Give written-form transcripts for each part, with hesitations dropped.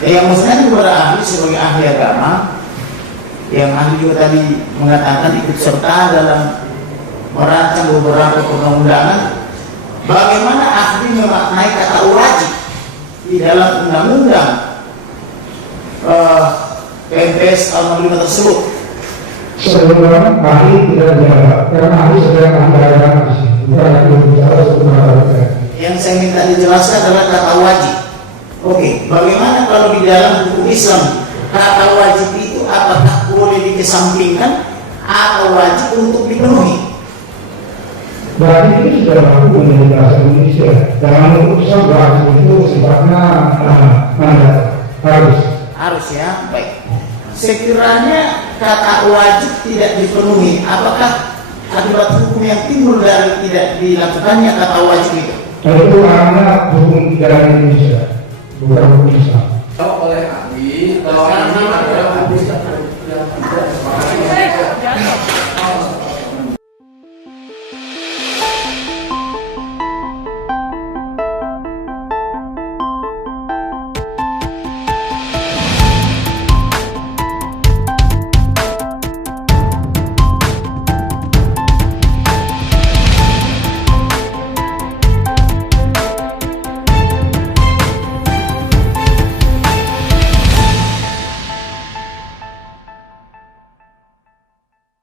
Yang maksudnya kepada ahli sebagai ahli agama, yang ahli juga tadi mengatakan ikut serta dalam merancang beberapa perundang-undangan. Bagaimana ahli memaknai kata wajib di dalam undang-undang PNPS tahun 65 tersebut? Sebenarnya ahli tidak jawab, karena ahli sedang anggaran di sini, bukan ahli bicara sebenarnya. Yang saya minta dijelaskan adalah kata wajib. Oke, bagaimana kalau di dalam hukum Islam kata wajib itu apakah boleh dikesampingkan atau wajib untuk dipenuhi? Berarti itu sudah hukum dari bahasa Indonesia. Dalam hukum Islam wajib itu sifatnya mandat, harus ya, baik. Sekiranya kata wajib tidak dipenuhi, apakah akibat hukum yang timbul dari tidak dilakukannya kata wajib itu? Itu karena hukum dari Indonesia, bukan hukum Islam. Oleh ahli, bahwa ini adalah hukum yang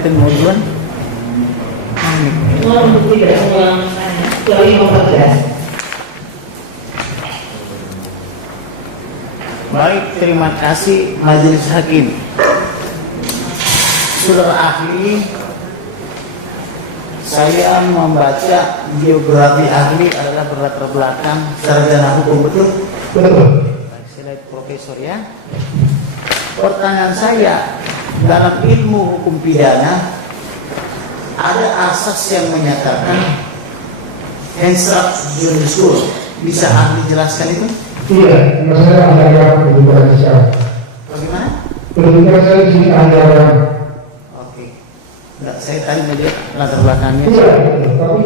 Kemudian baik, terima kasih Majelis Hakim. Saudara ahli, saya membaca biografi ahli adalah berlatar belakang sarjana hukum, betul? Betul. Slide profesor ya. Pertanyaan saya, dalam ilmu hukum pidana ada asas yang menyatakan instruct jurisdiction. Bisa ahli jelaskan itu? Iya, masalah anggaran pendidikan sekarang. Bagaimana? Pendidikan saya di sini anggaran. Oke. Enggak, saya tanya aja latar belakangnya. Iya, tapi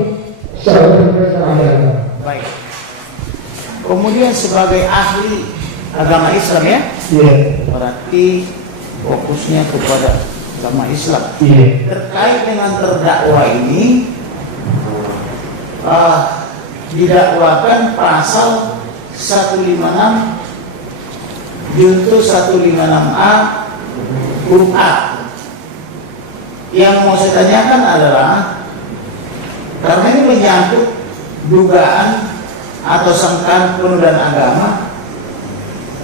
secara pendidikan anggaran. Baik. Kemudian sebagai ahli agama Islam ya? Iya. Berarti fokusnya kepada agama Islam. Iya. Terkait dengan terdakwa ini, didakwakan pasal 156 junto 156A huruf A. Yang mau saya tanyakan adalah, karena ini menyangkut dugaan atau sangkaan penodaan agama,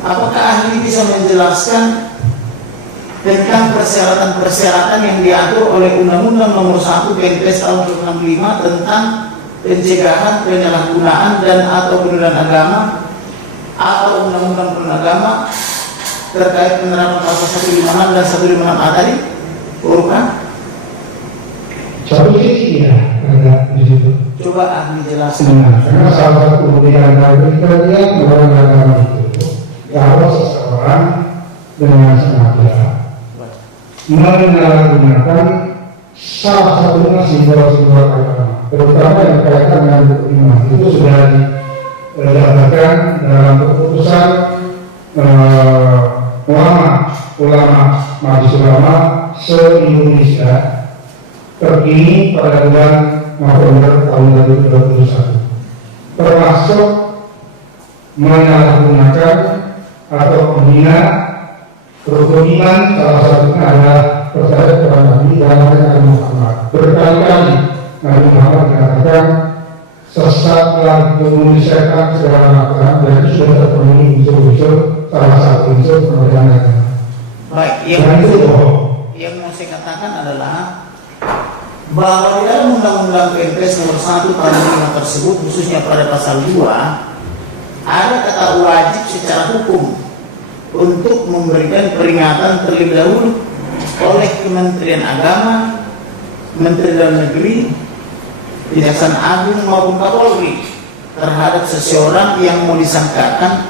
apakah ahli bisa menjelaskan tentang persyaratan-persyaratan yang diatur oleh Undang-Undang Nomor 1 PNPS tahun 1965 tentang pencegahan penyalahgunaan dan atau penodaan agama atau Undang-Undang penodaan agama terkait penerapan pasal 156 dan 156A tadi? Huruf A? Satu sisi ya, ada di situ. Coba ahli jelaskan. Nah, karena salah satu kemudian kita lihat orang agama itu, kalau seseorang dengan sengaja menyalahgunakan salah satunya simbol-simbol agama, terutama yang berkaitan dengan iman, itu sudah didapatkan dalam keputusan ulama majelis ulama se-Indonesia terkini pada bulan November tahun 2021, termasuk menyalahgunakan atau menghina rukun iman, salah satunya adalah percaya kepada Nabi dan Nabi Muhammad. Berkali-kali Nabi Muhammad mengatakan sesatlah pembunuh setan segala macam, dan itu sudah terpenuhi unsur-unsur, salah satu unsur penodaan agama. Baik, yang mau saya katakan adalah bahwa di dalam Undang-Undang PNPS Nomor 1 Tahun 5 tersebut, khususnya pada pasal 2, ada kata wajib secara hukum untuk memberikan peringatan terlebih dahulu oleh Kementerian Agama, Menteri Dalam Negeri, Kejaksaan Agung maupun Kapolri terhadap seseorang yang mau disangkakan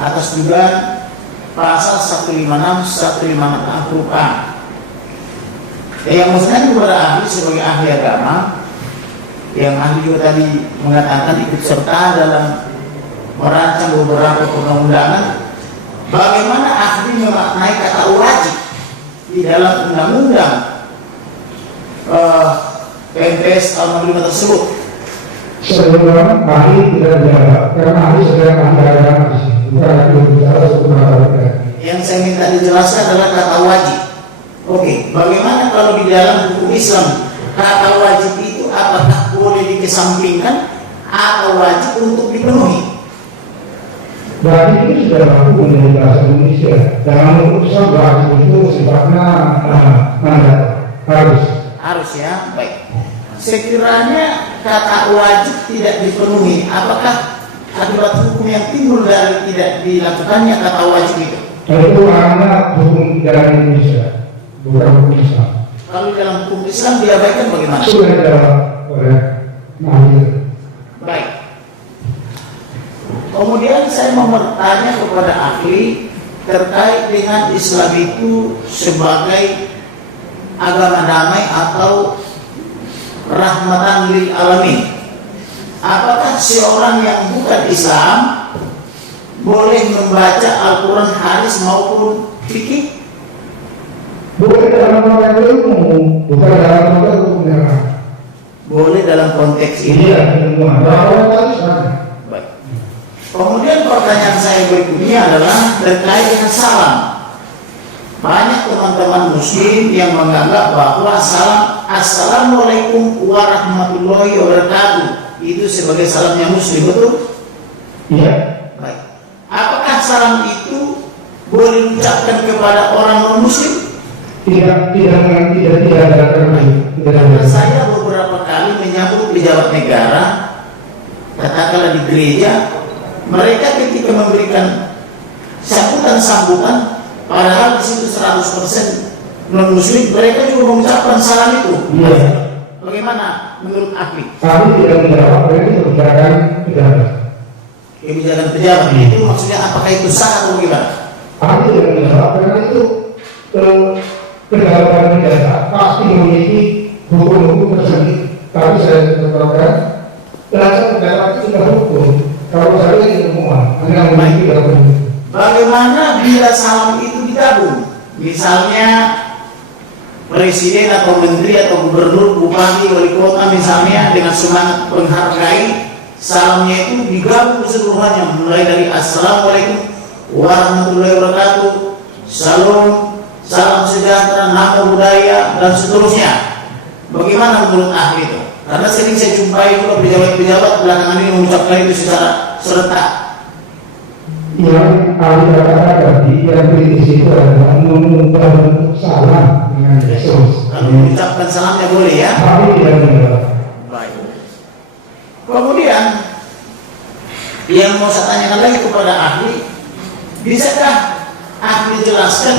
atas dugaan pasal 156 156A huruf A. Yang maksudnya kepada ahli sebagai ahli agama, yang ahli juga tadi mengatakan ikut serta dalam merancang beberapa perundang-undangan. bagaimana ahli memaknai kata wajib di dalam undang-undang PNPS tahun 65 tersebut? Sebelum ahli tidak dijawab, karena ahli sedang ahli agama di sini, bukan ahli bicara seputar agama. Yang saya minta dijelaskan adalah kata wajib. Oke, bagaimana kalau di dalam hukum Islam kata wajib itu apakah boleh dikesampingkan atau wajib untuk dipenuhi? Berarti itu sudah berlaku menjadi bahasa Indonesia. Dalam hukum Islam wajib itu sifatnya mandat, harus. Ya, baik. Sekiranya kata wajib tidak dipenuhi, apakah akibat hukum yang timbul dari tidak dilakukannya kata wajib itu? Itu karena hukum dalam Indonesia, bukan hukum Islam. Kalau dalam hukum Islam diabaikan bagaimana? Sudah dijawab oleh Mahir. Baik. Kemudian saya mau bertanya kepada ahli terkait dengan Islam itu sebagai agama damai atau rahmatan lil alamin. Apakah seorang yang bukan Islam boleh membaca Al-Quran, hadis maupun fikih? Bukan dalam konteks ilmu, bukan dalam konteks hukumnya. Boleh dalam konteks ini. Iya, ilmuwan. Baik. Kemudian pertanyaan saya berikutnya adalah terkait dengan salam. Banyak teman-teman muslim yang menganggap bahwa salam Assalamualaikum warahmatullahi wabarakatuh itu sebagai salamnya muslim, betul? Iya. Baik. Apakah salam itu boleh diucapkan kepada orang non-muslim? Tidak ada Karena saya beberapa kali menyambut pejabat negara, katakanlah di gereja, mereka ketika memberikan sambutan, padahal di situ 100% non-muslim, mereka juga mengucapkan salam itu. Iya. Bagaimana menurut ahli? Kami tidak menjawab, ini kebijakan pejabat. Kebijakan pejabat itu maksudnya apakah itu sah atau bagaimana? Kami tidak menjawab, karena itu pejabat pejabat pasti memiliki hukum-hukum tersendiri. Tapi saya katakan, dasar pejabat itu sudah hukum. Kalau saya ilmuwan, hanya memiliki hukum. Bagaimana bila salam itu digabung? Misalnya presiden atau menteri atau gubernur, bupati, wali kota misalnya dengan semangat menghargai, salamnya itu digabung keseluruhannya, mulai dari Assalamualaikum warahmatullahi wabarakatuh, salam sejahtera, nama budaya, dan seterusnya. Bagaimana menurut ahli itu? Karena sering saya jumpai juga pejabat-pejabat belakangan ini mengucapkan itu secara serentak. Yang ahli katakan tadi, yang kritis itu adalah mengubah bentuk salam dengan Yesus. Kalau mengucapkan salamnya boleh ya? Kami tidak menjawab. Baik. Kemudian yang mau saya tanyakan lagi kepada ahli, bisakah ahli jelaskan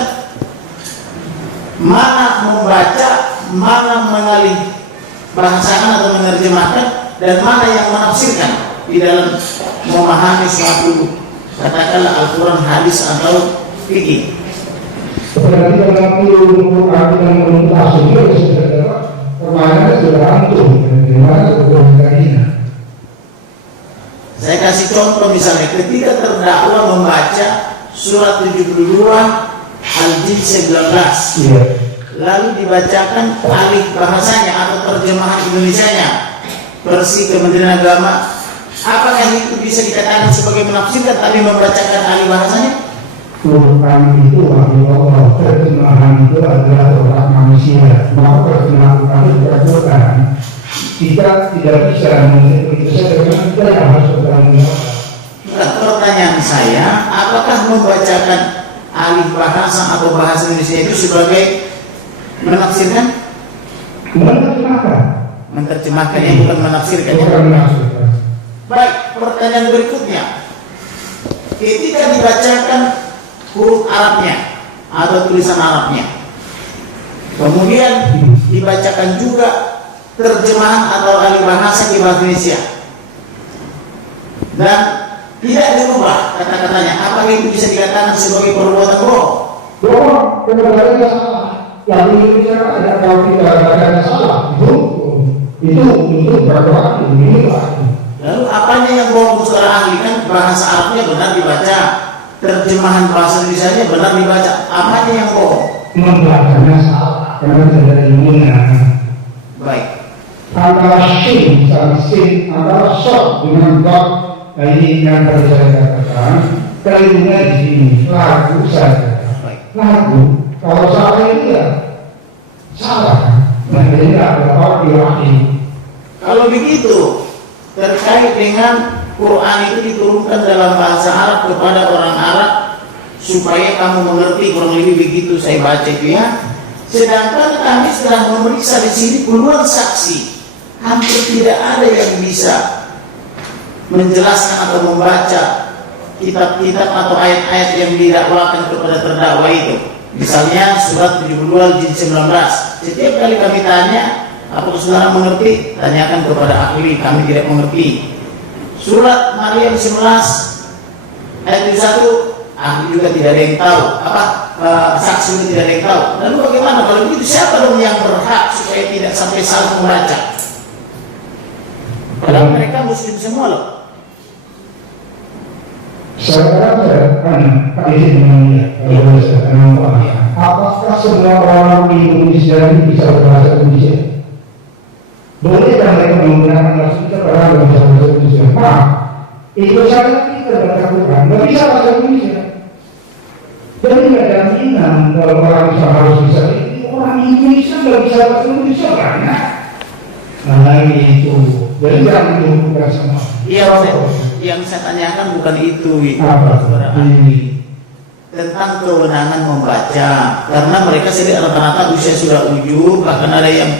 mana membaca, mana mengalih bahasakan atau menerjemahkan, dan mana yang menafsirkan di dalam memahami suatu katakanlah Al-Quran, hadis atau fikih? Berarti dalam ilmu arti dan ilmu tafsir itu sudah dapat permainannya sudah antum bagaimana kebenarannya. Saya kasih contoh misalnya ketika terdakwa membaca surat 72 Al-Jin 19, Iya. lalu dibacakan alih bahasanya atau terjemahan Indonesianya versi Kementerian Agama, apakah itu bisa dikatakan sebagai menafsirkan tapi membacakan alih bahasanya? Quran itu Allah, terjemahan itu adalah orang manusia. Maka terjemahan Quran kita tidak bisa mengikuti saja karena kita yang harus bertanggung jawab. Pertanyaan saya, apakah membacakan alih bahasa atau bahasa Indonesia itu sebagai menafsirkan? Menerjemahkan ya, bukan menafsirkan. Bukan menafsirkan. Baik, pertanyaan berikutnya, ketika dibacakan huruf Arabnya atau tulisan Arabnya, kemudian dibacakan juga terjemahan atau alih bahasa di bahasa Indonesia, dan tidak dirubah kata-katanya, apakah itu bisa dikatakan sebagai perbuatan bohong? Bohong, kebenarannya salah. Yang Indonesia ada kalau tidak ada salah, itu berdoa ini. Lalu apanya yang bohong secara ahli? Kan bahasa Arabnya benar dibaca, terjemahan bahasa Indonesia benar dibaca, apanya yang bohong? Membacanya salah karena tidak ada ilmunya. Baik. Antara shin sama sin, antara shot dengan dot, nah ini yang tadi saya katakan, kelirunya di sini, lagu saja. Lagu, kalau salah itu ya salah. Nah ini ada orang diwakili. Kalau begitu, terkait dengan Quran itu diturunkan dalam bahasa Arab kepada orang Arab supaya kamu mengerti, kurang lebih begitu saya baca itu ya. Sedangkan kami setelah memeriksa di sini puluhan saksi, hampir tidak ada yang bisa menjelaskan atau membaca kitab-kitab atau ayat-ayat yang didakwakan kepada terdakwa itu. Misalnya surat 72 Al-Jin 19. Setiap kali kami tanya, apakah saudara mengerti? Tanyakan kepada ahli, kami tidak mengerti. Surat Maryam 11 ayat 1, ahli juga tidak ada yang tahu. Saksi juga tidak ada yang tahu. Lalu bagaimana kalau begitu? Siapa dong yang berhak supaya tidak sampai salah membaca? Padahal mereka muslim semua loh. Sekarang saya tanya Pak Izin dengan dia, apakah semua orang di Indonesia ini bisa berbahasa Indonesia? Boleh kan mereka menggunakan bahasa kita pada orang bisa bahasa Indonesia? Maaf, itu saja kita baca Quran, nggak bisa bahasa Indonesia. Jadi nggak jaminan kalau orang bisa harus bisa. Orang Indonesia nggak bisa bahasa Indonesia banyak. Nah itu, jadi yang itu bukan sama. Iya, yang saya tanyakan bukan itu, tentang kewenangan membaca, karena mereka sendiri rata-rata usia sudah ujung, bahkan ada yang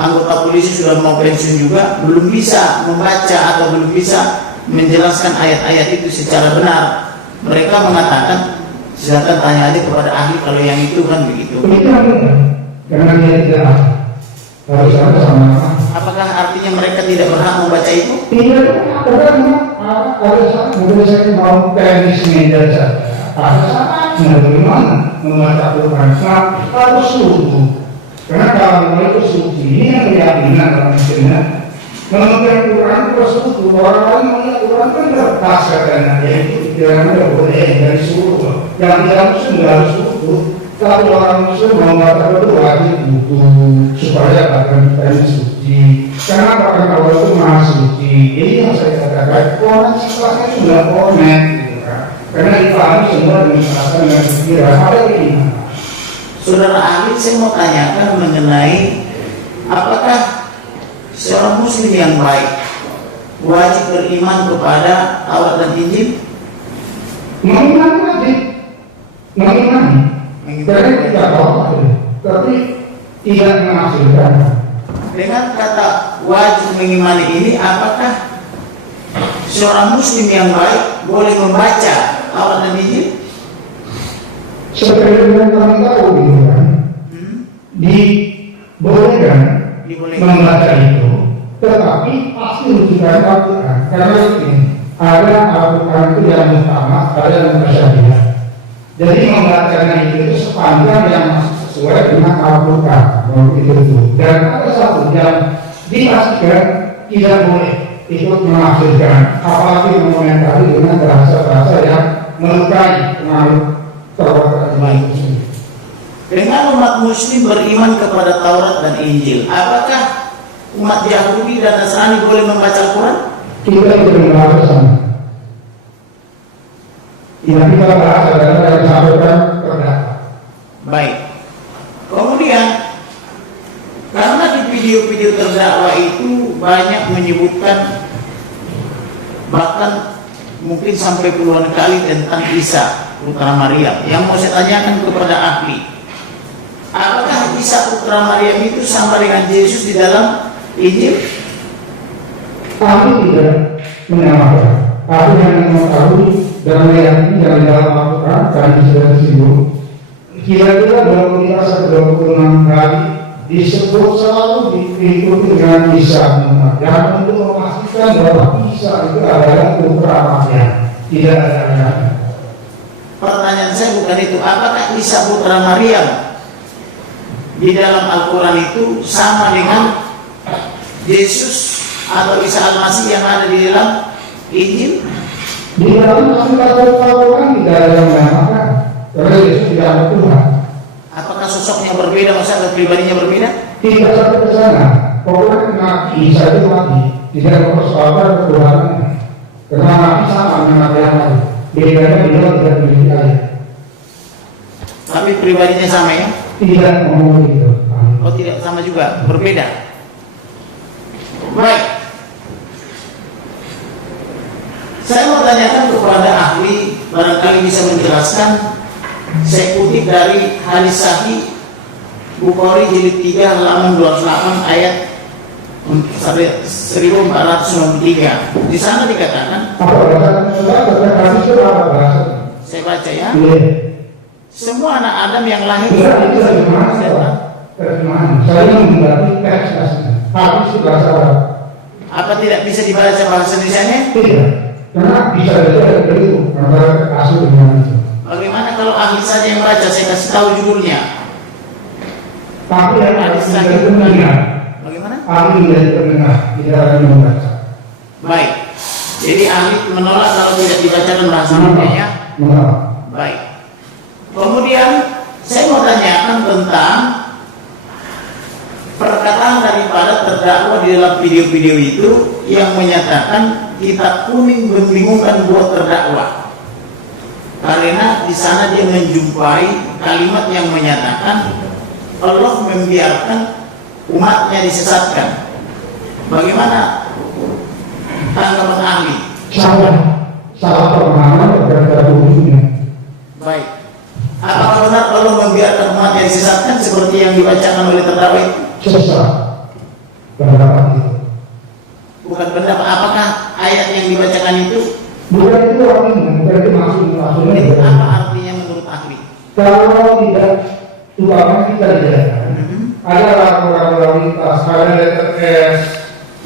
anggota polisi sudah mau pensiun juga, belum bisa membaca atau belum bisa menjelaskan ayat-ayat itu secara benar. Mereka mengatakan, silakan tanya aja kepada ahli kalau yang itu kan begitu. Karena dia tidak harus ada sama. Apakah artinya mereka tidak berhak membaca itu? Tidak, karena ada saat saya mau tenis media saja. Ada saatnya bagaimana membaca Quran harus subuh. Karena kalau itu suci, ini yang keyakinan dalam Islam. Memegang Quran terus subuh. Orang lain melihat Quran kan terpas katanya. Ya itu pikiran tidak boleh dari subuh. Yang tidak muslim tidak harus subuh. Tapi orang muslim mau membaca itu wajib butuh supaya bahkan kita ini suci. Karena bahkan Allah itu maha suci. Ini yang saya katakan. Quran setelahnya sudah komen. Karena dipahami semua dengan perasaan dan pikiran. Ada ini. Saudara ahli, saya mau tanyakan mengenai apakah seorang muslim yang baik wajib beriman kepada Taurat dan Injil? Mengimani wajib. Mengimani. Karena tidak tahu, tapi tidak menghasilkan. Dengan kata wajib mengimani ini, apakah seorang muslim yang baik boleh membaca Taurat dan Injil? Seperti yang kami tahu gitu kan, dibolehkan membaca itu, tetapi pasti rujukan Al-Quran. Karena ini ada Al-Quran itu yang utama, ada yang mutasyabihat. Jadi membacanya itu sepanjang yang masih sesuai dengan Al-Quran, itu. Dan ada satu yang dipastikan tidak boleh ikut menafsirkan, apalagi mengomentari dengan bahasa-bahasa yang melukai pengaruh Taurat dan Injil. Dengan umat muslim beriman kepada Taurat dan Injil, apakah umat Yahudi dan Nasrani boleh membaca Al-Quran? Kita tidak membahas sana. Yang kita bahas adalah yang disampaikan terdakwa. Baik. Kemudian, karena di video-video terdakwa itu banyak menyebutkan, bahkan mungkin sampai puluhan kali tentang Isa putra Maryam. Yang mau saya tanyakan kepada ahli, apakah Isa putra Maryam itu sama dengan Yesus di dalam Injil? Kami tidak menyamakan. Kami hanya mengetahui dalam ayat ini yang di dalam Al-Quran kami sudah disinggung. Kira-kira 26 kali disebut selalu diikuti dengan Isa yang untuk memastikan bahwa Isa itu adalah putra Maryam. Tidak ada yang. Pertanyaan saya bukan itu. Apakah Isa putra Maryam di dalam Al-Quran itu sama dengan Yesus atau Isa Al-Masih yang ada di dalam Injil? Di dalam Al-Quran tidak ada yang menamakan, karena Yesus tidak ada Tuhan. Apakah sosoknya berbeda, maksudnya pribadinya berbeda? Tidak sampai ke sana. Pokoknya Nabi Isa itu Nabi, tidak mempersoalkan ketuhanannya. Karena Nabi sama dengan Nabi yang lain. Bedanya beliau tidak memiliki ayat. Tapi pribadinya sama ya? Tidak ngomong gitu. Oh tidak sama juga, berbeda. Baik. Saya mau tanyakan kepada ahli, barangkali bisa menjelaskan. Saya kutip dari hadis sahih Bukhari jilid 3 halaman 28 ayat 1493. Di sana dikatakan, Apa bahasa? saya baca ya. Iya. Semua anak Adam yang lahir Itu terjemahan. Saya menggunakan teks aslinya. Habis itu bahasa Arab. apa tidak bisa dibaca bahasa Indonesianya? Tidak. Karena bisa saja dari itu antara asli dengan itu. Bagaimana kalau ahli saja yang baca? Saya kasih tahu judulnya. Tapi yang Hadis asli sahih itu Bukhari. mendengar. Bagaimana? Ahli dari pendengar tidak akan membaca. Baik. Jadi ahli menolak kalau tidak dibacakan bahasa Indonesia. Menolak. Baik. Kemudian saya mau tanyakan tentang perkataan daripada terdakwa di dalam video-video itu yang menyatakan kitab kuning membingungkan buat terdakwa. Karena di sana dia menjumpai kalimat yang menyatakan Allah membiarkan umatnya disesatkan. Bagaimana tanggapan ahli? Salah pemahaman terhadap umumnya. Baik. Apakah benar Allah membiarkan umatnya disesatkan seperti yang dibacakan oleh terdakwa itu? Sesat pendapat itu. Bukan pendapat. Apakah ayat yang dibacakan itu? Bukan itu artinya, bukan itu maksudnya. Itu apa artinya menurut ahli? Kalau tidak, umpama kita lihat, ada laporan lalu lintas, ada letter S,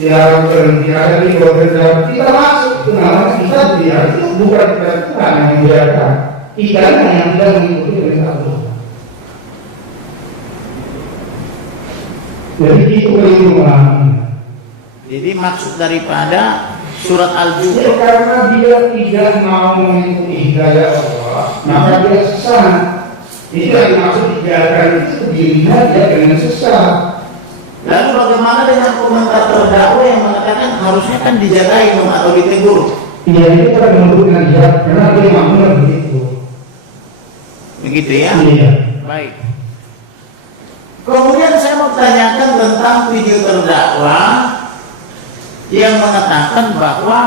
yang berhenti, ada di bawah kita masuk ke nama kita biar itu bukan kita yang membiarkan, kita yang tidak mengikuti perintah Allah. Jadi itu keliru memahami. Jadi maksud daripada surat Ya, Al-Jumu'ah, karena dia tidak mau mengikuti hidayah Allah, maka dia sesat. Itu yang dimaksud dibiarkan itu dirinya dia dengan sesat. lalu bagaimana dengan komentar terdakwa yang mengatakan harusnya kan dijagai atau ditegur? Dia itu kan menurutkan dia karena dia mampu begitu. Begitu ya? Iya. Baik. Kemudian saya mau tanyakan tentang video terdakwa yang mengatakan bahwa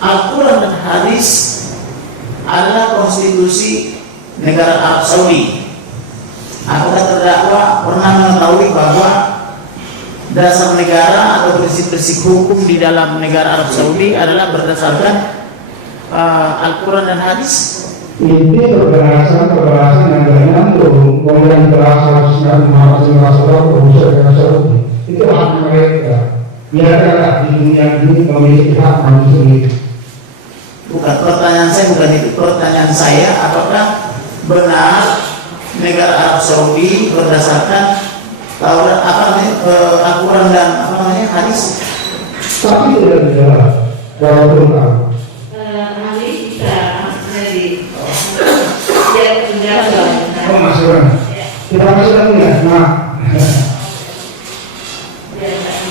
Al-Quran dan hadis adalah konstitusi negara Arab Saudi. Apakah terdakwa pernah mengetahui bahwa dasar negara atau prinsip-prinsip hukum di dalam negara Arab Saudi adalah berdasarkan Al-Quran dan hadis? Ini pembahasan yang bernyambung, kemudian bahasa itu hak mereka. Biarkanlah di dunia ini memiliki hak manusia. Bukan, pertanyaan saya bukan itu. Pertanyaan saya, apakah benar negara Arab Saudi berdasarkan Taurat, Al-Quran dan hadis? Tapi tidak dijawab, walaupun tahu. Ahli bisa jadi dia menjawab. Oh, masukan. Kita masukkan ya, nah.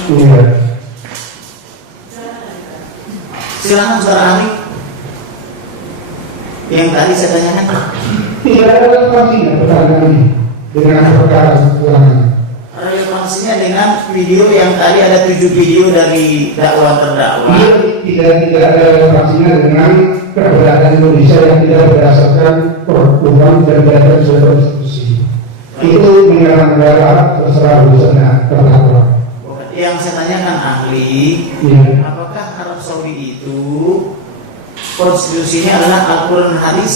Iya. Silakan saudara ahli. Yang tadi saya tanyakan. Tidak ada relevansinya pertanyaan ini dengan perkara kekurangan. Relevansinya dengan video yang tadi ada 7 video dari dakwah terdakwa. Tidak ada relevansinya dengan keberadaan Indonesia yang tidak berdasarkan peraturan dan berdasarkan suatu konstitusi. Itu menyerang negara terserah urusannya terdakwa. Yang saya tanyakan ahli, Iya. apakah Arab Saudi itu konstitusinya adalah Al-Quran dan hadis?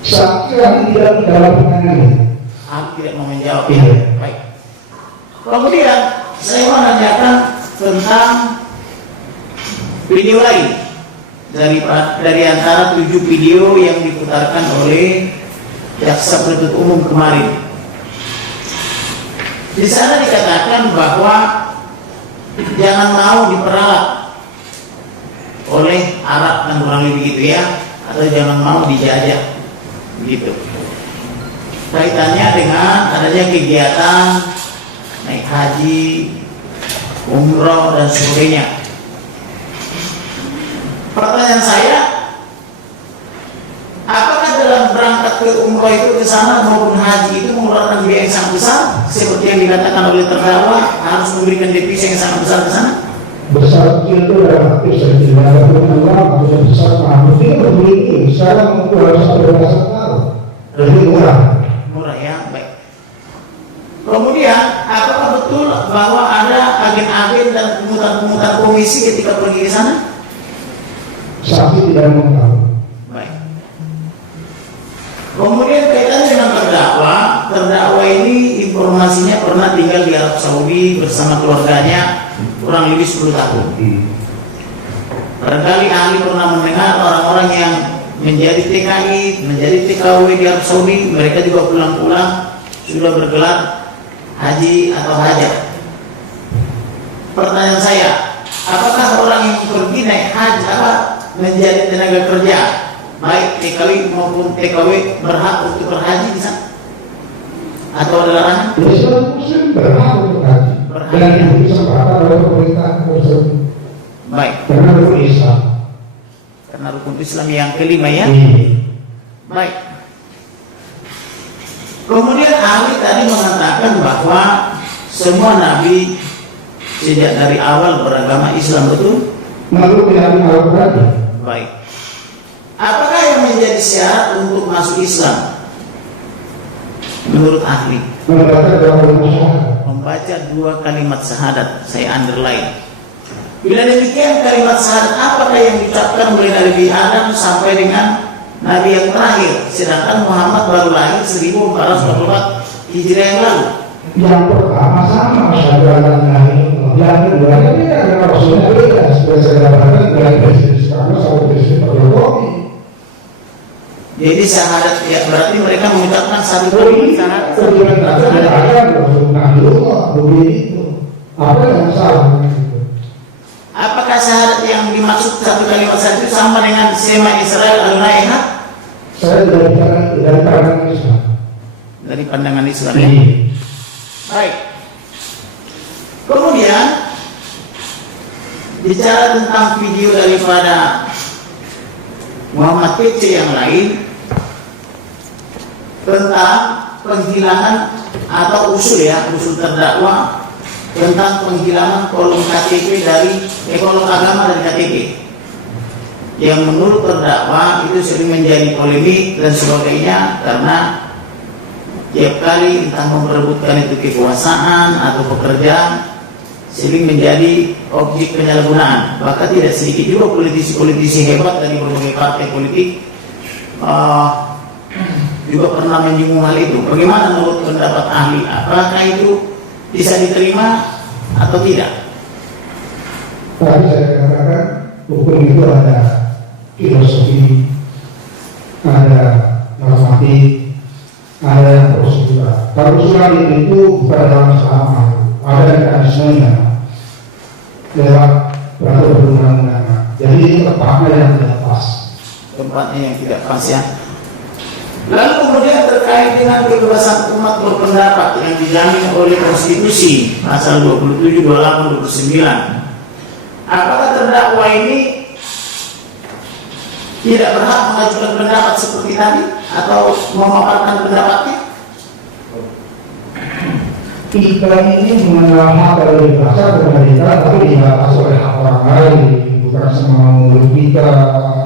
Saya tidak dalam pertanyaan. Ahli tidak mau menjawab. Iya. Baik. Kemudian saya mau menanyakan tentang video lain dari antara 7 video yang diputarkan oleh jaksa penuntut umum kemarin. Di sana dikatakan bahwa jangan mau diperalat oleh Arab kan kurang lebih gitu ya, atau jangan mau dijajah begitu. Kaitannya dengan adanya kegiatan naik haji, umroh dan sebagainya. Pertanyaan saya, apakah dalam berangkat ke umroh itu ke sana maupun haji itu mengeluarkan biaya yang sangat besar seperti yang dikatakan oleh terdakwa harus memberikan devisa yang sangat besar ke sana? Besar kecil itu relatif saya tidak ada perubahan atau besar mahal itu berbeda. Sekarang untuk harus ada dasar tahu lebih murah Ya, baik. Kemudian apakah betul bahwa ada agen-agen dan pemutar-pemutar komisi ketika pergi ke sana? saksi tidak mau tahu. Baik. Kemudian kaitannya dengan terdakwa ini informasinya pernah tinggal di Arab Saudi bersama keluarganya kurang lebih 10 tahun. Barangkali ahli pernah mendengar orang-orang yang menjadi TKI, menjadi TKW di Arab Saudi, mereka juga pulang-pulang sudah bergelar haji atau hajat. Pertanyaan saya, apakah orang yang pergi naik haji menjadi tenaga kerja, baik TKW maupun TKW, berhak untuk berhaji di sana? Atau ada larangan? Islam Muslim berhak untuk haji dan diberi kesempatan oleh pemerintah Muslim. Baik. Karena rukun Islam. Karena rukun Islam yang kelima ya. Baik. Kemudian ahli tadi mengatakan bahwa semua nabi sejak dari awal beragama Islam, betul? Menurut yang Al-Quran. Baik. Apakah yang menjadi syarat untuk masuk Islam? Menurut ahli, membaca 2 kalimat syahadat, saya underline. Bila demikian kalimat syahadat apakah yang diucapkan mulai dari Adam sampai dengan Nabi yang terakhir, sedangkan Muhammad baru lahir 1444 Hijriah yang lalu? Yang pertama sama asyhadu an la ilaha illallah. Yang kedua beda dengan Rasulnya beda. Seperti saya katakan dari presiden Soekarno sampai presiden Pak Jokowi. Jadi syahadat ya berarti mereka mengucapkan satu kalimat syahadat. Implementasi ada Rasul Nabiullah begitu. Apa yang salah dengan itu? Apakah syahadat yang dimaksud satu kalimat syahadat itu sama dengan Sema Israel Adonai Echad? Saya dari pandangan Islam. Dari pandangan Islam ya. Baik. Kemudian bicara tentang video daripada Muhammad PC yang lain tentang penghilangan atau usul terdakwa tentang penghilangan kolom KTP kolom agama dari KTP yang menurut terdakwa itu sering menjadi polemik dan sebagainya karena tiap kali entah memperebutkan itu kekuasaan atau pekerjaan sering menjadi objek penyalahgunaan. Bahkan tidak sedikit juga politisi-politisi hebat dari berbagai partai politik juga pernah menyinggung hal itu. Bagaimana menurut pendapat ahli? Apakah itu bisa diterima atau tidak? Tadi saya katakan hukum itu ada filosofi, ada normatif, ada prosedural. Kalau usulan itu bukan dalam selama, ada mekanismenya lewat peraturan perundang-undangan. Jadi ini tempatnya yang tidak pas. Tempatnya yang tidak pas ya. Lalu kemudian terkait dengan kebebasan umat berpendapat yang dijamin oleh konstitusi pasal 27, 28, 29, apakah terdakwa ini tidak berhak mengajukan pendapat seperti tadi atau memaparkan pendapatnya? Kita ini mengenal hak dari bahasa pemerintah, tapi dibatasi oleh hak orang lain, bukan semau kita,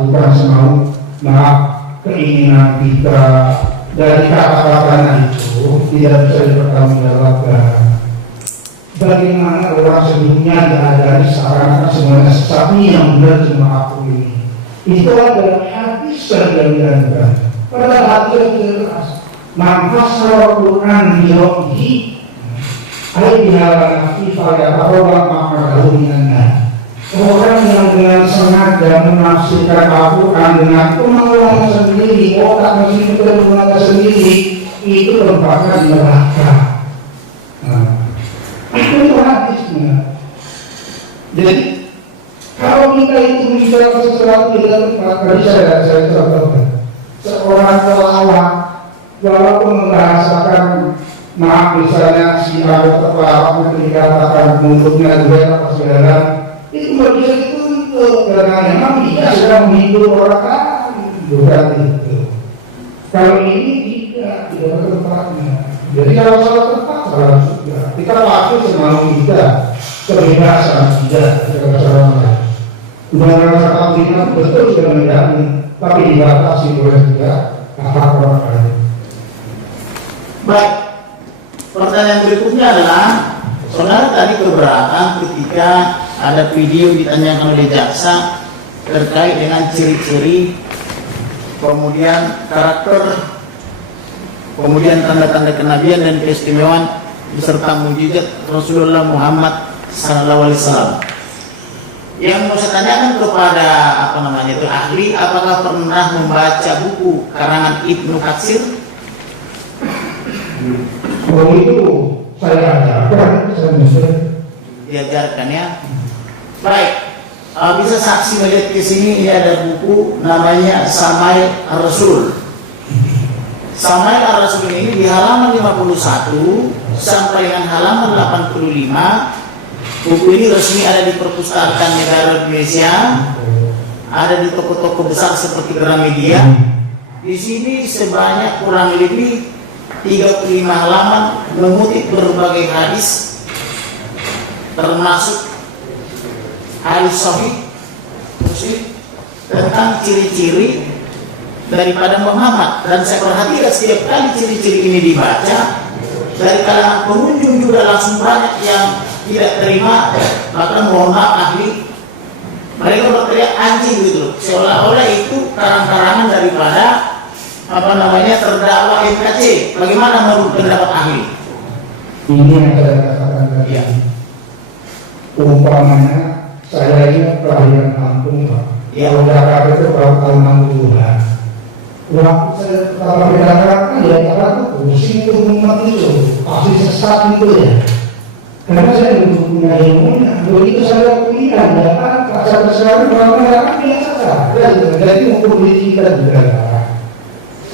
bukan semau keinginan kita. Dari kata-kata itu tidak bisa dipertanggungjawabkan. Bagaimana orang sebelumnya diajari seakan-akan semuanya sesat yang benar cuma aku ini. Itu adalah hadis terjadikan. Pada hadis yang jelas, nafas Al-Quran birohi, ayat dihalang kifah ya Allah makhluknya. Orang yang dengan sengaja menafsirkan Al-Quran dengan kemauan sendiri, otak mesin berguna sendiri, itu tempatnya di neraka. Itu hadisnya. Jadi kalau kalau kita itu bicara sesuatu dengan tadi saya contohkan seorang pelawak walaupun merasakan maaf misalnya si ada pelawak dikatakan mulutnya juga apa segala itu bisa dituntut karena memang dia sedang menghibur orang lain bukan itu. Kalau ini tidak bertempatnya. Jadi kalau salah tempat salah juga. Kita pakai semau kita kebebasan tidak orang lain. Undang-undang Al-Quran betul sudah menjamin, tapi dibatasi oleh juga hak orang lain. Baik, pertanyaan berikutnya adalah, saudara tadi keberatan ketika ada video ditanyakan oleh jaksa terkait dengan ciri-ciri, kemudian karakter, kemudian tanda-tanda kenabian dan keistimewaan beserta mujizat Rasulullah Muhammad SAW. Yang mau saya tanyakan kepada ahli, apakah pernah membaca buku karangan Ibnu Katsir? Oh itu saya ajarkan, Diajarkan ya. Baik, bisa saksi melihat ke sini, ini ada buku namanya Samail Ar-Rasul. Samail Ar-Rasul ini di halaman 51 sampai dengan halaman 85. Buku ini resmi ada di Perpustakaan Negara Indonesia, ada di toko-toko besar seperti Gramedia. Di sini sebanyak kurang lebih 35 halaman mengutip berbagai hadis, termasuk hadis sahih tentang ciri-ciri daripada Muhammad. Dan saya perhatikan setiap kali ciri-ciri ini dibaca, dari kalangan pengunjung juga langsung banyak yang tidak terima, bahkan mohon maaf ahli, mereka berteriak anjing gitu loh, seolah-olah itu karang-karangan daripada terdakwa MKC. Bagaimana menurut pendapat ahli? Ini yang saya katakan tadi. Ya. Umpamanya saya ini kelahiran kampung Pak. Ya. Kalau Jakarta itu tahun 60-an. Waktu saya pertama ke Jakarta ya Jakarta pusing itu umat itu pasti sesat itu ya. Karena saya belum punya ilmunya, begitu saya kuliah, ya kan, saya sekarang orang-orang biasa, jadi mau pendidikan juga,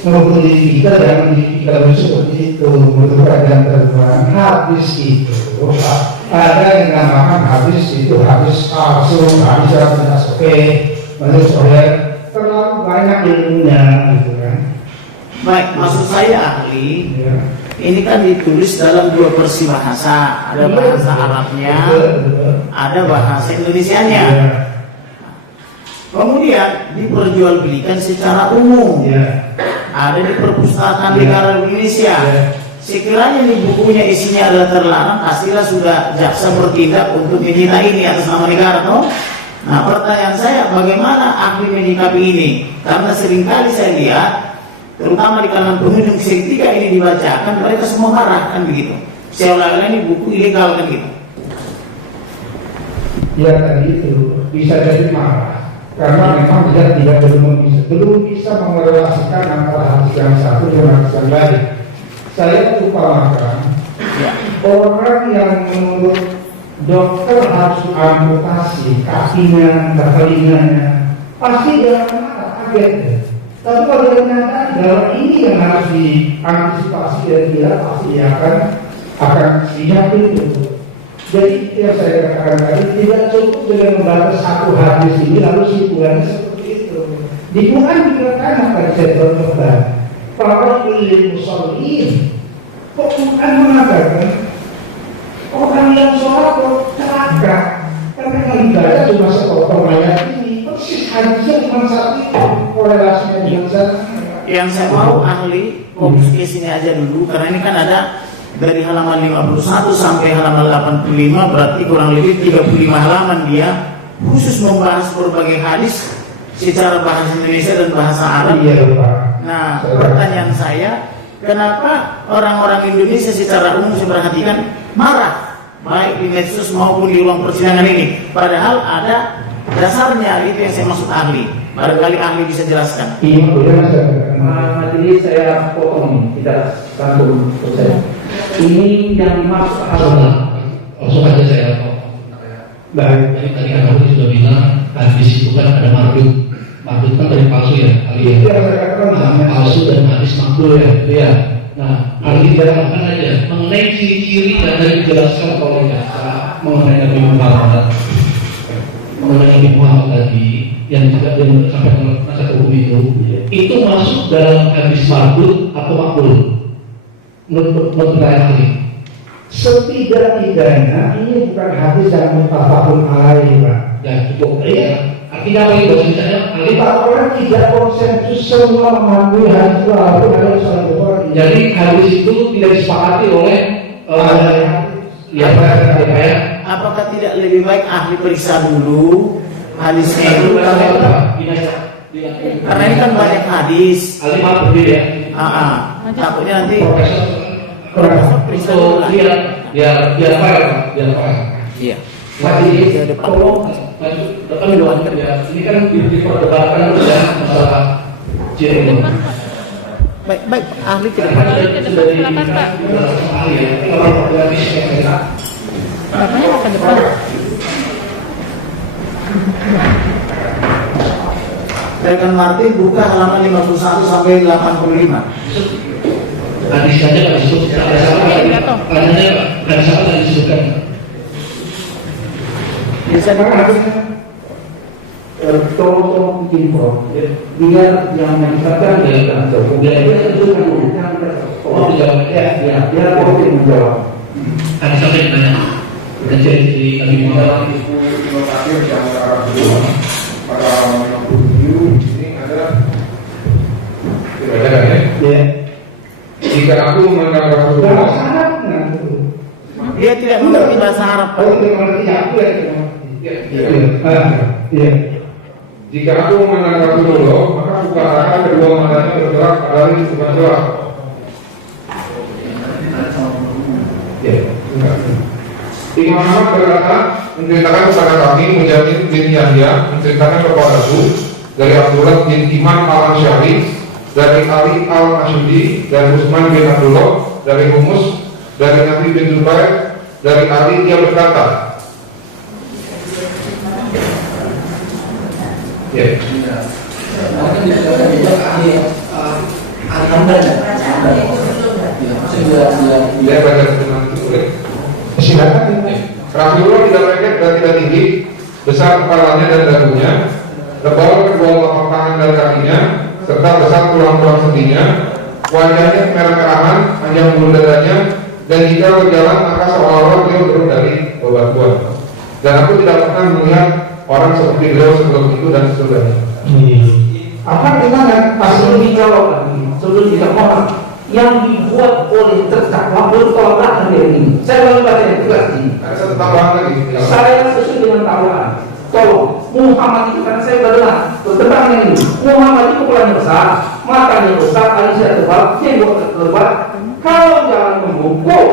mau pendidikan dan pendidikan seperti itu, membutuhkan yang terbuang habis itu, ada yang namakan habis itu, habis palsu, habis yang tidak oke, menurut saya terlalu banyak ilmunya, gitu kan. Baik, maksud saya ahli. Ya. Ini kan ditulis dalam dua versi bahasa, ada bahasa Arabnya, ada bahasa Indonesianya. Kemudian diperjualbelikan secara umum, ada di Perpustakaan Negara Indonesia. Sekiranya di bukunya isinya adalah terlarang, pastilah sudah jaksa bertindak untuk menghina ini atas nama negara, toh? Nah, pertanyaan saya, bagaimana ahli menyikapi ini? Karena seringkali saya lihat, terutama di kalangan pengunjung, ketika ini dibacakan mereka semua marah kan begitu, seolah-olah ini buku ilegal kan gitu. Ya tadi itu bisa jadi marah karena memang dia belum bisa merelasikan antara hadis yang satu dengan hadis yang lain. Saya umpamakan orang yang menurut dokter harus amputasi kakinya, telinganya, pasti dia akan marah, kaget. Tapi kalau ternyata dalam ini yang harus diantisipasi dan dia pasti akan siap itu. Jadi yang saya katakan tadi tidak cukup dengan membaca satu hadis ini lalu simpulannya seperti itu. Di Quran dikatakan akan saya contohkan para ilmu musallin. Kok Quran mengatakan orang yang sholat kok celaka karena yang dibaca cuma sepotong ayat ini. Persis hadisnya cuma satu itu. Korelasinya dengan sana. Yang saya mau ahli fokus ke sini aja dulu, karena ini kan ada dari halaman 51 sampai halaman 85, berarti kurang lebih 35 halaman dia khusus membahas berbagai hadis secara bahasa Indonesia dan bahasa Arab. Iya, Pak. Nah, pertanyaan saya, kenapa orang-orang Indonesia secara umum saya perhatikan marah baik di medsos maupun di ruang persidangan ini, padahal ada dasarnya, itu yang saya maksud ahli. Barangkali ahli bisa jelaskan. Iya, Majelis saya potong tidak sambung saya. Ini yang dimaksud langsung aja saya potong. baik. Jadi tadi kan aku sudah bilang hadis itu kan ada mardut kan dari palsu ya, Ali ya. Palsu dan hadis makbul ya, itu ya. Nah, Ali terangkan aja mengenai ciri-ciri yang tadi dijelaskan oleh jaksa mengenai Nabi Muhammad, tadi yang juga disampaikan penasihat hukum itu masuk dalam hadis mardut atau makbul menurut penilaian Ali? Setidak-tidaknya ini bukan hadis yang muttafaqun alaihi, Pak. Ya cukup. Iya. Artinya apa itu? Misalnya Kita orang tidak konsensus semua memahami hadis itu walaupun ada salah Bukhari. jadi hadis itu tidak disepakati oleh DPR. Apakah tidak lebih baik ahli periksa dulu hadisnya itu? Karena ini kan banyak hadis. Ali maaf berdiri ya. Takutnya nanti Profesor periksa So dulu lah. biar file. Iya. Tadi Dia depan. kalau depan doang kerja, ini kan diperdebatkan ya masalah ciri ini. Baik, ahli tidak Kan sudah diingat ahli ya. Kalau habis kita Bapaknya mau ke depan. Rekan Martin buka halaman 51 sampai 85. hadis saja nggak disebut, ada salah nggak disebutkan. Bisa Tolong bikin bro, biar yang menyampaikan dari kantor, biar dia itu menjawab, biar orang menjawab. Ada satu yang tanya, udah jadi Nabi Muhammad Ibu inovatif yang kedua pada 67 ini ada Dibacakan ya. ya. Jika aku mengenal Rasulullah, dia tidak mengerti bahasa Arab. tidak mengerti aku ya. Iya. Jika aku mengenal Rasulullah, maka bukankah kedua matanya bergerak dari bukan gerak. Ya. Imam Ahmad berkata, menceritakan kepada kami Mujahid bin Yahya, menceritakan kepadaku dari Abdullah bin Iman al-Ansyari, dari Ali al-Masyudi, dari Utsman bin Abdullah, dari Humus, dari Nabi bin Zubair, dari Ali dia berkata, ya. mungkin disebutkan juga ahli Anda Dia baca dengan boleh. Silakan. Rasulullah tidak pendek dan tidak tinggi, besar kepalanya dan dagunya, tebal kedua telapak tangan dan kakinya, serta besar tulang-tulang sendinya, wajahnya merah-merahan, panjang bulu dadanya, dan jika berjalan maka seolah-olah beliau turun dari bebatuan. Dan aku tidak pernah melihat orang seperti beliau sebelum itu dan sesudahnya. Apa gimana? Pas sebelum dijawab lagi, sebelum dijawab yang dibuat oleh terdakwa bertolak dari ini. Saya baru baca yang jelas ini. Ada satu tambahan lagi. Saya sesuai dengan tambahan. Tolong, Muhammad itu karena saya berulang tentang yang ini. Muhammad itu kepalanya besar, matanya besar, alisnya tebal, jenggot lebat. Kalau jalan membungkuk,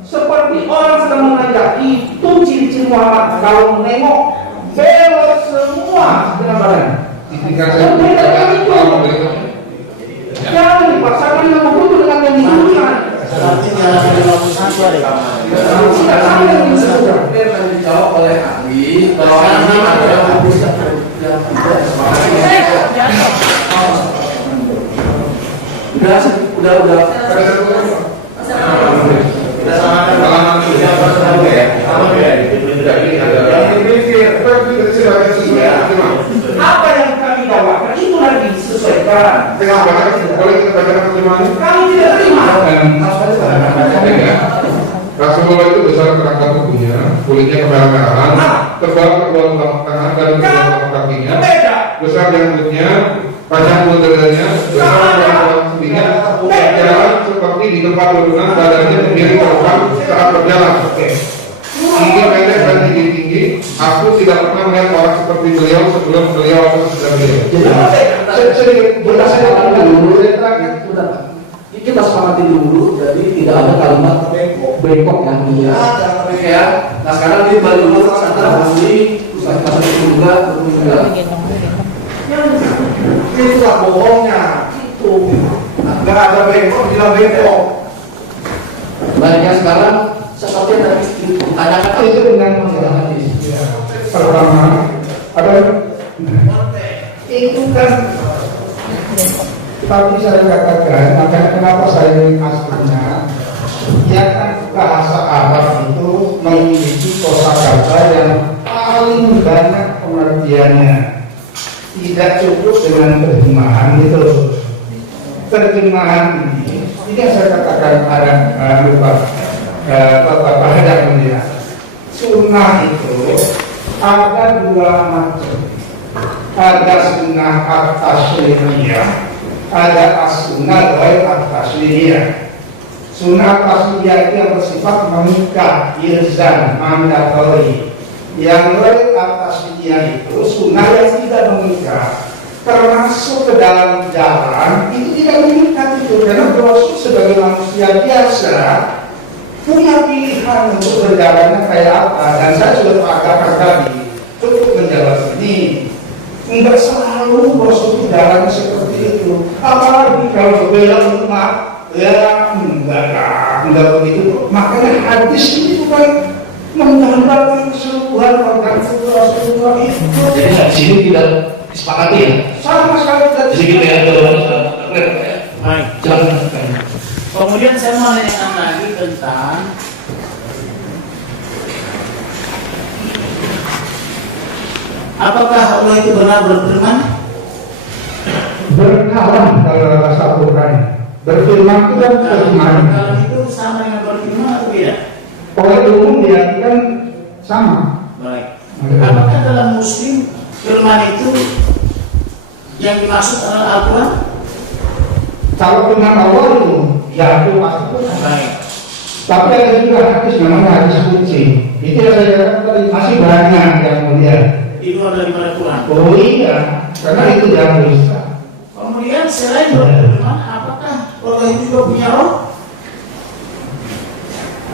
seperti orang sedang mengajak, itu ciri-ciri Muhammad. Kalau menengok, belok semua dengan badannya. Jika saya kalau boleh. Jangan dipaksakan dengan membunuh dengan yang disuruhkan. Artinya halaman 51 ada. Ini akan dijawab oleh ahli bahwa ini adalah hadis yang tidak Apa yang kami bawakan itu lagi disesuaikan. Boleh kita bacakan terjemahannya? Kami tidak terima. Rasulullah itu besar kerangka tubuhnya, kulitnya kemerah-merahan, tebal kedua telapak tangan dan kedua telapak kakinya, besar janggutnya, panjang bulu dadanya, besar tulang-tulang sendinya, jalan seperti di tempat dudungan, badannya berdiri terbang saat berjalan. Tinggi pendek dan tinggi-tinggi. Aku tidak pernah melihat orang seperti beliau sebelum beliau atau sesudah beliau. Jadi berdasarkan dulu, kita sepakati dulu. Jadi tidak ada kalimat bengkok yang dia. ya. Nah sekarang ini baru lulus antara ahli pasal itu juga. Itulah bohongnya. Itu nggak ada bengkok, bilang bengkok. Baiknya sekarang seperti yang tadi ditanyakan Itu dengan masalah hadis. Pertama, ada itu kan. Tapi saya katakan, makanya kenapa saya ingin aslinya, ya kan bahasa Arab itu memiliki kosakata yang paling banyak pengertiannya. Tidak cukup dengan terjemahan itu. Terjemahan ini yang saya katakan ada Bapak yang mulia. Sunnah itu ada dua macam. Ada sunnah at-tasyriyah, ada as-sunnah ghair at-tasyriyah. Sunnah at-tasyriyah itu yang bersifat mengikat, ilzam, mandatori. Yang ghair at-tasyriyah itu sunnah yang tidak mengikat, termasuk ke dalam jalan itu tidak mengikat itu, karena Rasul sebagai manusia biasa punya pilihan untuk berjalannya kayak apa. Dan saya sudah mengatakan tadi cukup menjawab ini, enggak selalu Rasul jalannya seperti itu. Apalagi kalau belok umat, ya enggak begitu. Makanya hadis ini bukan menggambarkan keseluruhan organ tubuh Rasulullah itu. Jadi di sini tidak disepakati ya? Sama sekali tidak Jadi kita yang Baik. jangan. Kemudian saya mau nanyakan lagi tentang apakah Allah itu benar berfirman? berkalam kalau bahasa Quran. Berfirman itu kan terjemahan. Kalau itu sama dengan berfirman atau beda? Oleh umum diartikan sama. Baik. Apakah dalam Muslim firman itu yang dimaksud adalah Al-Quran? Kalau firman Allah itu, ya itu pasti Quran. Baik. Tapi ada juga hadis namanya hadis kunci. Itu yang saya katakan tadi masih banyak yang mulia. Itu adalah daripada Quran. Oh iya, karena itu yang bisa. Kemudian selain berfirman, apakah Allah itu juga punya roh?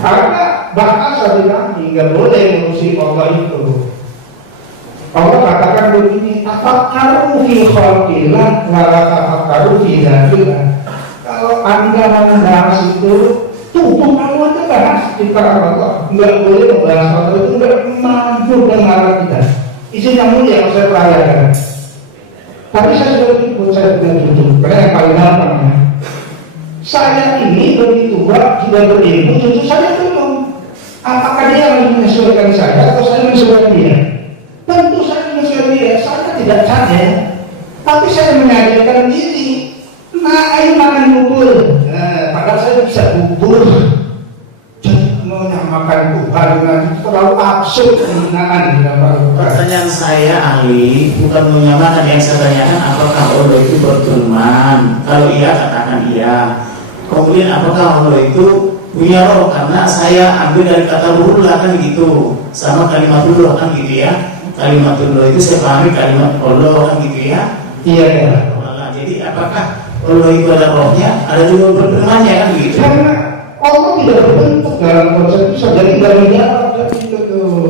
Karena bahasa kami nggak boleh mengusik Allah itu. Allah katakan begini, tafakkaru fi khalqillah wa la tafakkaru fi dzatillah. Kalau Anda membahas itu, tubuh kamu aja bahas ciptaan Allah. Nggak boleh membahas Allah itu, nggak mampu dengan kita. Izin yang mulia yang saya perhatikan. Tapi saya sudah ikut, saya punya cucu, karena yang paling gampang. Saya ini begitu tua, sudah berilmu, cucu saya belum. Apakah dia yang menyesuaikan saya atau saya menyesuaikan dia? Tentu saya menyesuaikan dia, saya tidak sadar. Tapi saya menyadarkan diri. Nah, ayo makan bubur. Padahal saya bisa bubur. Jadi menyamakan Tuhan dengan itu terlalu absurd penghinaan di dalam Pertanyaan saya, ahli, bukan menyamakan. Yang saya tanyakan, apakah Allah itu berfirman? Kalau iya, katakan iya. Kemudian apakah Allah itu punya roh? Karena saya ambil dari kata ruhullah kan gitu, sama kalimatullah kan gitu ya. Kalimatullah itu saya pahami kalimat Allah kan gitu ya. Iya ya. Jadi apakah Allah itu ada rohnya? Ada juga berfirmannya kan gitu. Karena Allah tidak berbentuk dalam konsep itu saja, tidak menjawab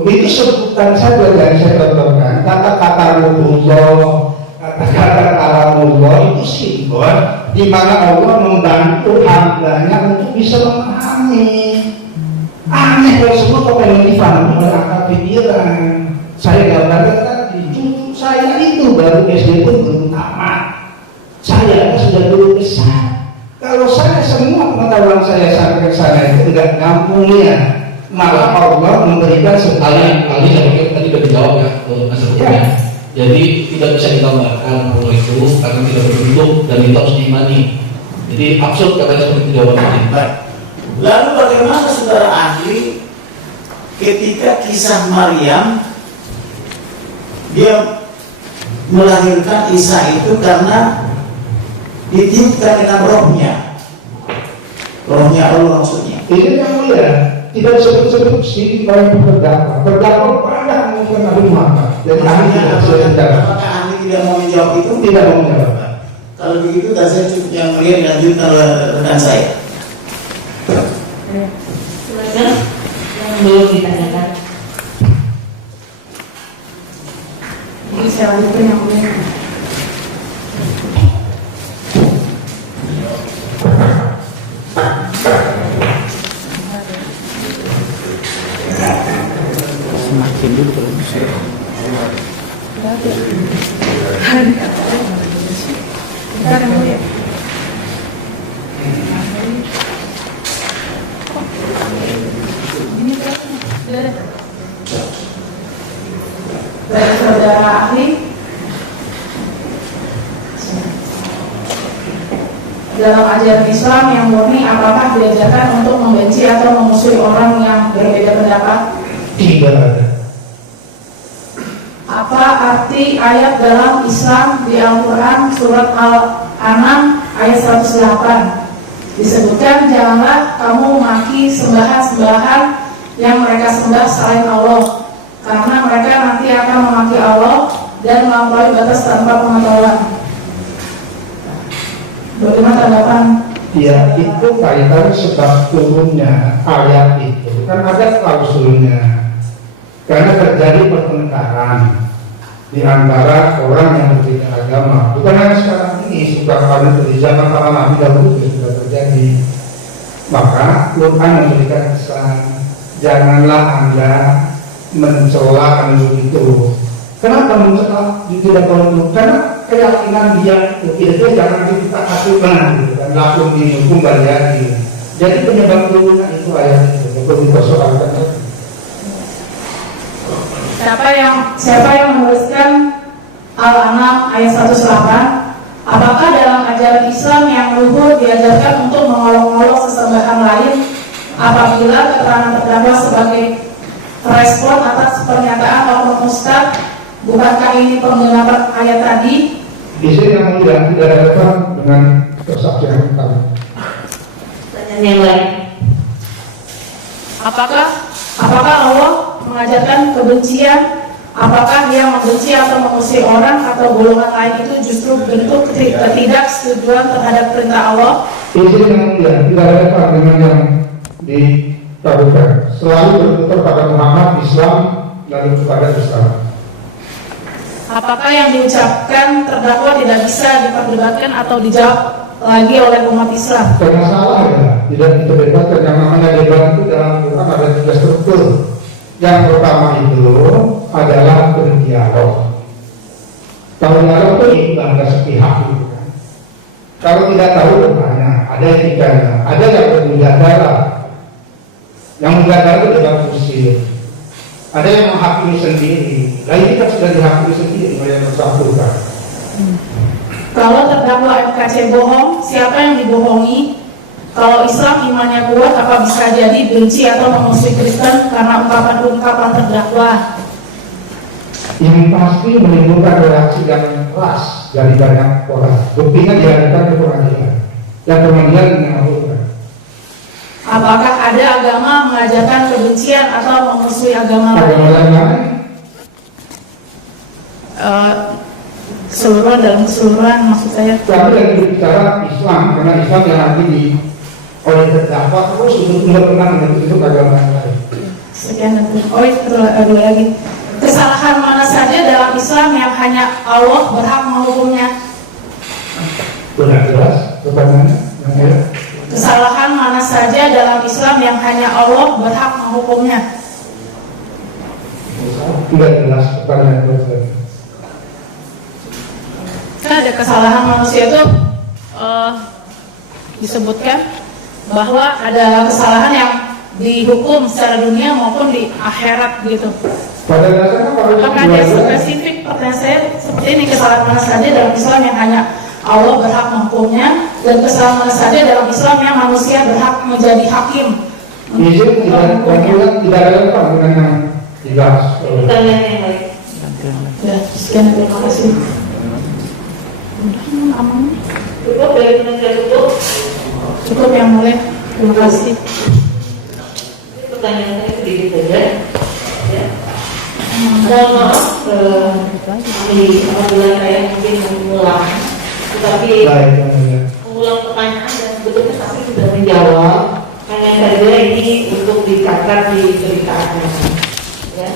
itu sebutan saja yang saya contohkan. Kata-kata ruhullah, kata-kata kalamullah itu simbol di mana Allah membantu hambanya untuk bisa memahami. Aneh kalau semua kok pengen difahami oleh akal pikiran. Saya gambarkan tadi, cucu saya itu baru SD pun belum tamat. Saya sudah guru besar. Kalau saya semua pengetahuan saya sampai ke sana itu tidak ngampungnya. Malah Allah memberikan sekali. Ali saya pikir tadi sudah dijawab ya, Mas Rupiah. Jadi tidak bisa digambarkan Allah itu karena tidak berbentuk dan itu harus diimani. Jadi absurd katanya seperti jawaban tadi. Baik. Lalu bagaimana saudara ahli ketika kisah Maryam dia melahirkan Isa itu karena ditiupkan dengan rohnya Allah maksudnya. Ini yang mulia, tidak disebut-sebut sih orang berdakwa pada mungkin Nabi Muhammad. Jadi ahli tidak bisa menjawab. Apakah ahli tidak mau menjawab itu? Tidak mau menjawab. Kalau begitu, dan saya cukup yang mulia dilanjutkan oleh rekan saya. Silakan yang belum ditanyakan. Ini saya lanjutkan yang mulia. Semakin dulu kalau bisa. Dari saudara ahli, dalam ajaran Islam yang murni, apakah diajarkan untuk membenci atau memusuhi orang yang berbeda pendapat? Tidak ada. Apa arti ayat dalam Islam di Al-Quran surat Al-An'am ayat 108? Disebutkan, janganlah kamu maki sembahan-sembahan yang mereka sembah selain Allah, karena mereka nanti akan memaki Allah dan melampaui batas tanpa pengetahuan. Bagaimana tanggapan? Ya, itu kaitan sebab turunnya ayat itu kan ada klausulnya, karena terjadi pertengkaran di antara orang yang berbeda agama. Bukan hanya sekarang ini, sudah kali di zaman para nabi dahulu sudah terjadi. Maka Quran memberikan kesan, janganlah Anda mencela begitu. Kenapa mencela? Tidak perlu, karena keyakinan dia itu jangan kita asuhan gitu kan, langsung dihukum balik. Jadi penyebab turunnya itu ayat itu perlu dipersoalkan. Siapa yang menuliskan Al-An'am ayat 108? Apakah dalam ajaran Islam yang luhur diajarkan untuk mengolok-olok sesembahan lain apabila keterangan terdakwa sebagai respon atas pernyataan oknum ustaz? Bukankah ini penggelapan ayat tadi? Di sini yang tidak relevan dengan kesaksian kami. Pertanyaan yang lain. Apakah Allah mengajarkan kebencian? Apakah dia membenci atau memusuhi orang atau golongan lain itu justru bentuk ketidaksetujuan terhadap perintah Allah? Di sini yang tidak relevan dengan yang ditaburkan. Selalu berputar pada Muhammad, Islam, lalu kepada Islam. Apakah yang diucapkan terdakwa tidak bisa diperdebatkan atau dijawab lagi oleh umat Islam? Karena salah ya, tidak diperdebatkan. Yang namanya debat itu dalam Quran ada 3 struktur. Yang pertama itu adalah berdialog. Kalau dialog itu bahasa sepihak gitu kan. Kalau tidak tahu bertanya, ada etikanya, ada yang bermujadalah. Yang mujadalah itu dengan kusir. Ada yang menghakimi sendiri. Nah ini kan sudah dihakimi sendiri oleh yang bersangkutan. Kalau terdakwa FKC bohong, siapa yang dibohongi? Kalau Islam imannya kuat, apa bisa jadi benci atau memusuhi Kristen karena ungkapan terdakwa? Yang pasti menimbulkan reaksi yang keras dari banyak orang. Buktinya diadakan ke pengadilan. Dan pengadilan mengabulkan. Apakah ada agama mengajarkan kebencian atau memusuhi agama lain? Keseluruhan dalam keseluruhan maksud saya. Tapi yang berbicara Islam, karena Islam yang nanti oleh terdakwa terus untuk berkenaan dengan itu agama yang lain. Sekian dan dua lagi. Kesalahan mana saja dalam Islam yang hanya Allah berhak menghukumnya? Benar jelas pertanyaannya. Kesalahan mana saja dalam Islam yang hanya Allah berhak menghukumnya? Tidak jelas pertanyaan itu. Kan ada kesalahan manusia itu disebutkan bahwa ada kesalahan yang dihukum secara dunia maupun di akhirat gitu. Pada dasarnya Apakah ada spesifik? Pertanyaan saya seperti ini, kesalahan mana saja dalam Islam yang hanya Allah berhak menghukumnya, dan kesalahan mana saja dalam Islam yang manusia berhak menjadi hakim? Izin tidak relevan dengan yang dibahas. Pertanyaan yang lain. Ya, sekian, terima kasih. Aman. Cukup dari Indonesia cukup yang mulia. Terima kasih. Pertanyaan saya sedikit saja. Ya. Mohon maaf, apabila saya mungkin mengulang, tetapi mengulang pertanyaan dan sebetulnya tapi sudah menjawab. Hanya saja ini untuk dicatat di berita acara. Ya.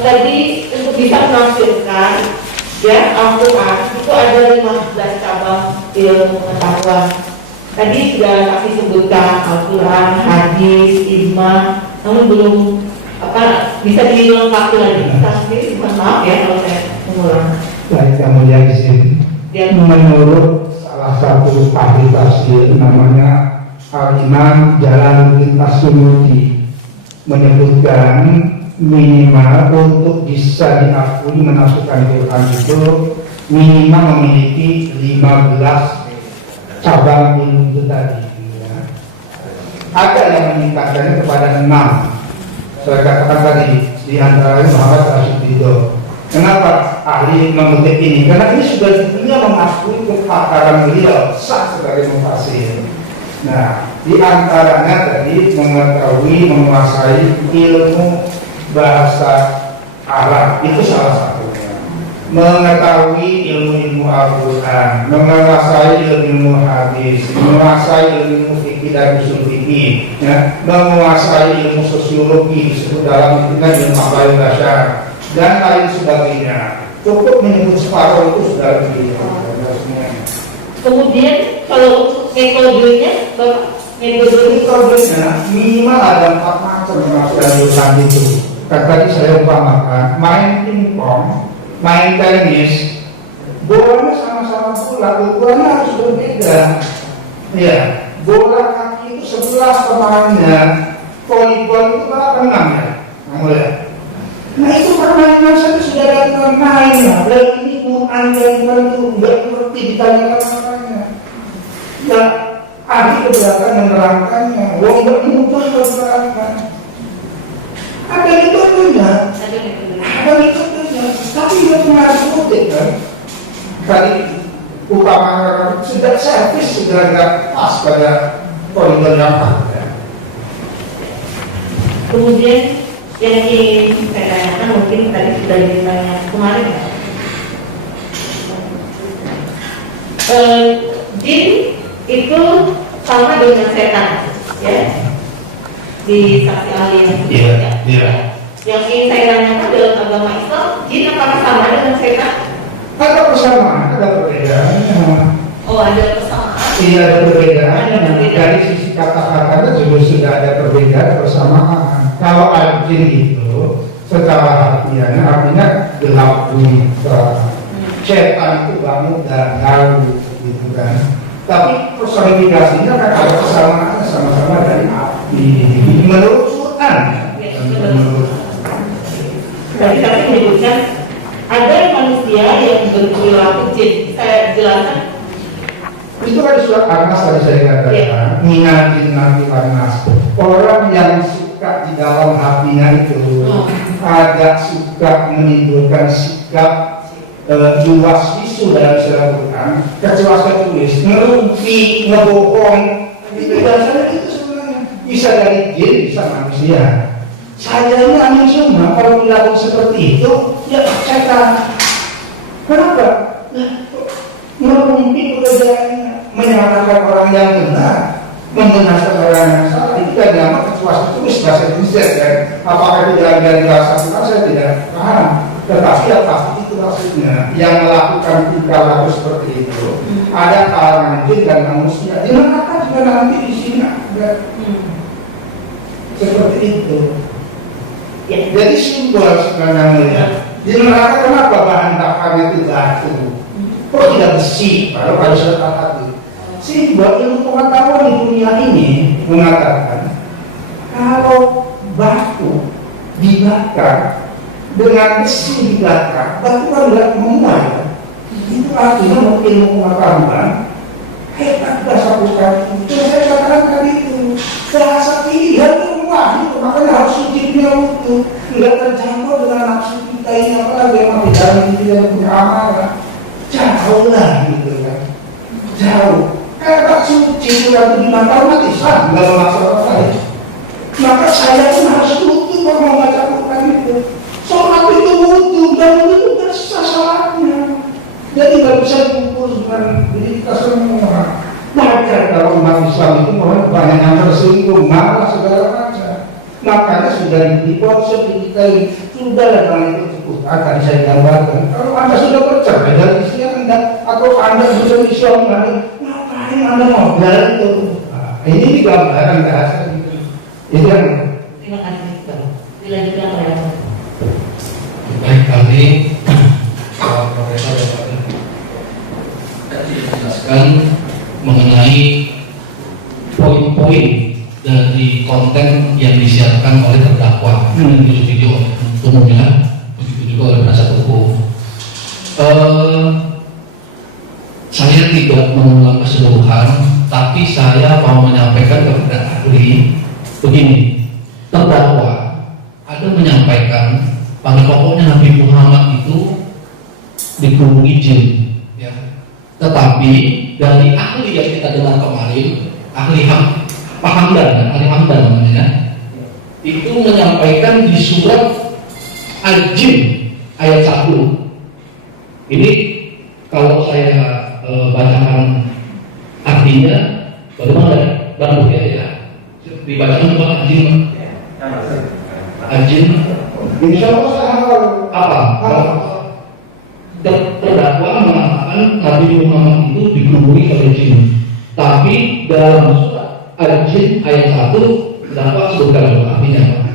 Tadi untuk bisa menafsirkan, ya, Al-Quran itu ada 15 cabang ilmu pengetahuan. Tadi sudah kami sebutkan Al-Quran, hadis, ijma, namun belum bisa dilengkapi lagi. Tapi mohon maaf ya kalau saya ulama. Baik, yang mulia izin. Menurut salah satu ahli tafsir namanya Al-Imam Jalaluddin As-Suyuti menyebutkan minimal untuk bisa diakui menafsirkan Quran itu minimal memiliki 15 cabang ilmu itu tadi. Ya. Ada yang meningkatkannya kepada 6. Saya katakan tadi di antaranya Muhammad Rashid Ridho. Kenapa ahli mengutip ini? Karena ini sudah dunia mengakui kepakaran beliau sah sebagai mufasir. Nah, di antaranya tadi mengetahui, menguasai ilmu bahasa Arab itu salah satunya. Mengetahui ilmu Al-Quran, menguasai ilmu hadis, menguasai ilmu fikih dan usul fikih, ya, menguasai ilmu sosiologi disebut dalam ilmu akhlak dasar dan lain sebagainya. Cukup menyebut separuh itu sudah lebih. Kemudian kalau untuk metodenya, Metodenya minimal ada 4 macam yang dilakukan itu. Kan tadi saya umpamakan main pingpong, main tenis, bolanya sama-sama bola, ukurannya harus berbeda. Ya, bola kaki itu 11 pemainnya, volleyball itu berapa 6 ya? Mulai. Nah itu permainan saja sudah ada aturan mainnya. Dan ini Quran yang itu nggak ngerti ditanyakan makanya. Ya, ahli keberatan menerangkannya. Wong nggak mudah menerangkan. Ada metodenya. Ada metodenya. Tapi dia mengalir kutip kan. Tadi upama sudah servis sudah nggak pas pada koridor yang ada. kemudian yang ingin saya tanyakan mungkin tadi sudah ditanya kemarin. Jin itu sama dengan setan, ya, di saksi ahli yang sebelumnya. Yang ingin saya tanyakan dalam agama Islam, jin apakah sama dengan setan? Ada persamaan, ada perbedaannya. Oh, ada persamaan. Iya, ada perbedaan. Dari sisi kata-katanya juga sudah ada perbedaan persamaan. Kalau al-jin itu secara harfiahnya artinya gelap bumi. Setan itu bangun dan jauh, gitu kan. Tapi personifikasinya kan ada kesamaannya, sama-sama dari api. Menurut Quran. Tadi saya menyebutkan ada manusia yang berperilaku jin. Saya jelaskan. Itu kan surat An-Nas tadi saya katakan, minajin nabi An-Nas. Orang yang suka di dalam hatinya itu agak suka menimbulkan sikap luas isu dalam istilah Quran, kecerdasan tulis, ngerumpi, ngebohong, itu dasarnya itu sebenarnya bisa dari jin, bisa manusia. Saya ini angin semua kalau dilakukan seperti itu, ya setan. Kenapa? Ngerumpi pekerjaannya, menyalahkan orang yang benar, membenarkan orang yang salah. Itu kan nama kecerdasan tulis bahasa Indonesia kan. Apakah itu dari bahasa Quran saya tidak paham. Tetapi ya pasti itu maksudnya yang melakukan tingkah laku seperti itu ada kalangan jin dan manusia. Di neraka juga nanti di sini ada seperti itu. Ya, jadi simbol sebenarnya melihat di neraka kenapa bahan bakarnya itu batu? Kok tidak besi? Kalau pada sudah hati. Simbol ilmu pengetahuan di dunia ini mengatakan kalau batu dibakar dengan besi dibakar, batu kan tidak memuai. Itu artinya ilmu pengetahuan hebat bahasa bukan. Itu saya katakan tadi itu bahasa pilihan itu muah itu, makanya harus sujudnya itu tidak terjangkau dengan nafsu kita ini, apalagi yang dalam diri yang punya amarah. Jauh lah gitu kan, jauh. Kalau suci itu nanti dimakan mati Islam, nggak memaksa orang lain. Maka saya pun harus tutup kalau mau baca Quran itu. Sholat itu wudhu dan itu tersisa sholatnya. Jadi nggak bisa diukur dengan diri kita semua. Wajar kalau umat Islam itu banyak yang tersinggung, malah segala macam. Makanya sudah dipotong didikai, sudah datang itu cukup. Tadi saya gambarkan. Kalau anda sudah bercerai dari istri anda atau anda sudah Islam, ngapain anda modal itu? Nah, ini gambaran bahasa itu. Itu yang. Terima kasih. Dilanjutkan oleh baik kali Profesor tadi dijelaskan mengenai poin-poin dari konten yang disiarkan oleh terdakwa dan video umumnya, begitu juga oleh penasihat hukum. Saya tidak mengulang keseluruhan, tapi saya mau menyampaikan kepada ahli begini. Terdakwa ada menyampaikan pada pokoknya Nabi Muhammad itu dikurungi jin, ya. Tetapi dari ahli yang kita dengar kemarin, ahli ahli Hamdan namanya, itu menyampaikan di surat Al-Jin ayat 1. Ini kalau saya bacakan artinya, bagaimana? Baru ya. Dibacakan apa Al-Jin? Al-Jin. Insya Allah Apa? Terdakwa mengatakan Nabi Muhammad itu digurui oleh jin. Tapi dalam surat Al-Jin ayat 1 terdakwa sebutkan artinya apa?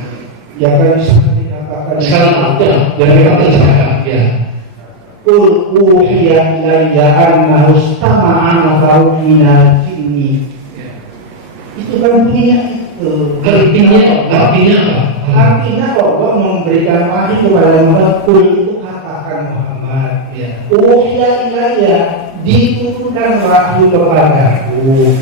Ya kan seperti dikatakan Sekarang ada yang kita terjemahkan, ya. Qul uhiya ilayya annahu istama'a nafarun minal jinni. Itu kan bunyinya itu. Artinya apa? Artinya Allah memberikan wahyu kepada Muhammad, qul itu katakan Muhammad. Ya. Uhiya ilayya, diturunkan wahyu kepadaku.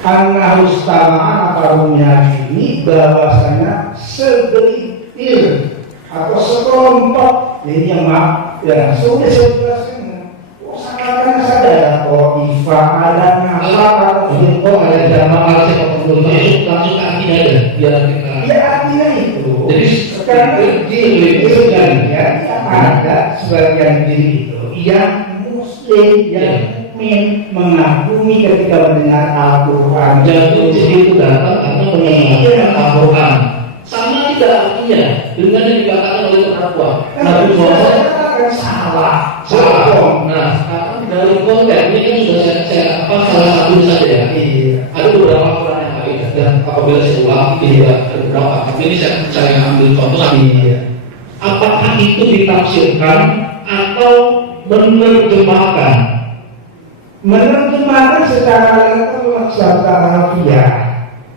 Annahu istama'a nafarun minal jinni, bahwasanya segelintir atau sekelompok, ini yang maaf ya, sudah saya jelaskan. Seakan saja kok Iva ada ngapa atau ada jamaah langsung artinya ada biar kita. ya artinya itu. Jadi karena itu dan ya ada sebagian diri itu yang muslim yang mukmin mengagumi ketika mendengar Al-Quran. Jatuh di situ datang karena mendengar Al-Quran. Sama tidak artinya dengan yang dikatakan oleh terdakwa. Nabi Muhammad salah. Nah, dari konten ini kan sudah saya salah satu saja ya. Ada beberapa Quran yang lain dan apabila saya ulang tidak ada beberapa. Tapi ini saya ambil contoh lagi. Apakah itu ditafsirkan atau menerjemahkan? Menerjemahkan secara literal secara harfiah.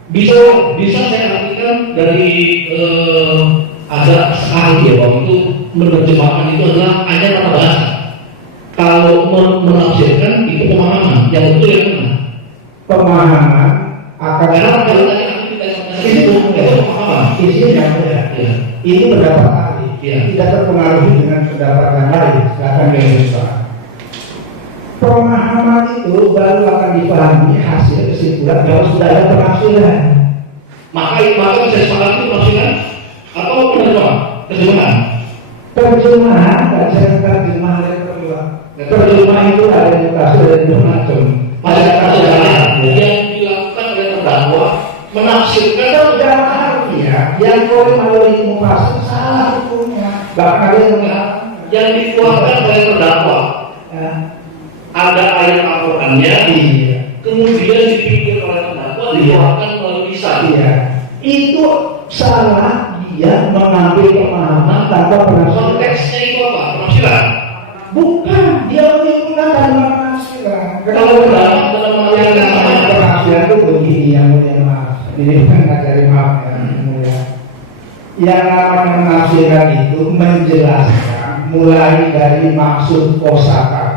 Bisa saya artikan dari ada ahli ya bahwa itu menerjemahkan itu adalah hanya kata bahasa. Kalau menafsirkan itu pemahaman yang betul yang benar. Pemahaman akan Karena kalau tadi aku tidak itu pemahaman. isinya ya. Ya. Ini pendapat ahli, Ya. tidak terpengaruhi dengan pendapat yang lain. Silakan dilanjutkan. Pemahaman itu baru akan dipahami hasil kesimpulan kalau sudah ada penafsiran. Maka bisa disepakati penafsiran atau terjemahan. Terjemahan, baca terjemahan literal. Terjemahan itu ada yang tafsir dan dua macam. Ada terjemahan yang dilakukan oleh terdakwa menafsirkan Terjemahan ya, yang boleh melalui mufasir salah hukumnya. Bahkan ada yang mengatakan yang dikeluarkan oleh terdakwa. ya, Ada ayat Al-Qurannya, iya. kemudian dipikir oleh terdakwa dikeluarkan melalui lisan. Iya, itu salah dia mengambil pemahaman tanpa penafsiran. Konteksnya itu apa? Penafsiran. Bukan, dia menyimpulkan dan penafsiran. Kalau dalam Penafsiran itu begini yang mulia maaf. Ini bukan ngajari maaf ya. Mulia. Yang namanya penafsiran itu menjelaskan mulai dari maksud kosakata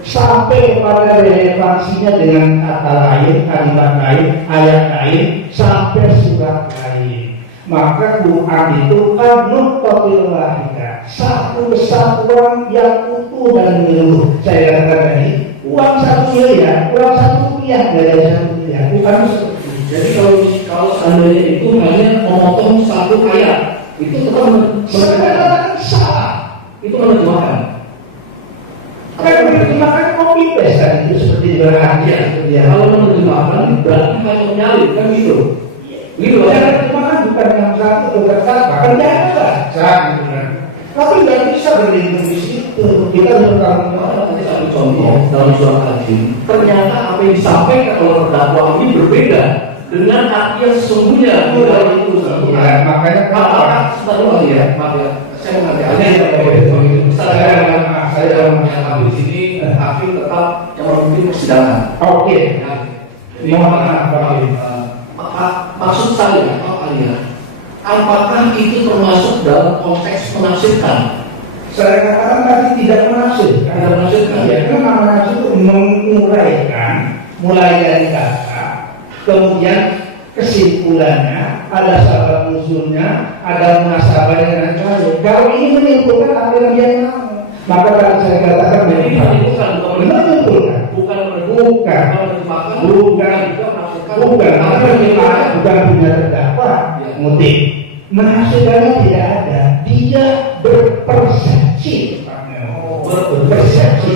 sampai pada relevansinya dengan kata lain, kalimat lain, ayat lain, sampai surat lain. Maka Quran itu an-nuqtatil wahidah, satu kesatuan yang utuh dan menyeluruh. Saya katakan tadi, uang 1 miliar, uang 1 rupiah, gak ada 1 miliar. Bukan seperti itu. Jadi kalau seandainya itu hanya memotong satu ayat, itu tetap Sebenarnya salah. itu menerjemahkan. Kan menerjemahkan copy paste kan itu seperti berhadiah seperti yang Kalau menerjemahkan berarti hanya menyalip kan gitu. Gitu loh. yang menerjemahkan bukan yang satu atau terkata, bahkan jangan baca gitu kan. Tapi nggak bisa berlindung di situ. Kita bertanggung jawab. Nanti satu contoh dalam surat Al-Jin, ternyata apa yang disampaikan oleh terdakwa ini berbeda dengan arti yang sesungguhnya. Ya, makanya Apakah sebentar lagi ya, maaf ya, saya mengerti. Saya dalam menyatakan di sini hakim tetap yang memimpin persidangan. Oke. Mohon maaf, Pak. Maksud saya, Pak Alia, apakah itu termasuk dalam konteks menafsirkan? Saya katakan tadi tidak menafsirkan. Tidak menafsirkan. Ya, karena menafsir itu menguraikan, mulai dari kata, kemudian kesimpulannya, ada sabab usulnya, ada munasabahnya dan lain-lain. Kalau ini menyimpulkan apa yang dia mau, maka tadi saya katakan Ini menyimpulkan, menyimpulkan. Bukan punya terdakwa motif. Menafsirkannya tidak ada. Dia berpersepsi. Berpersepsi.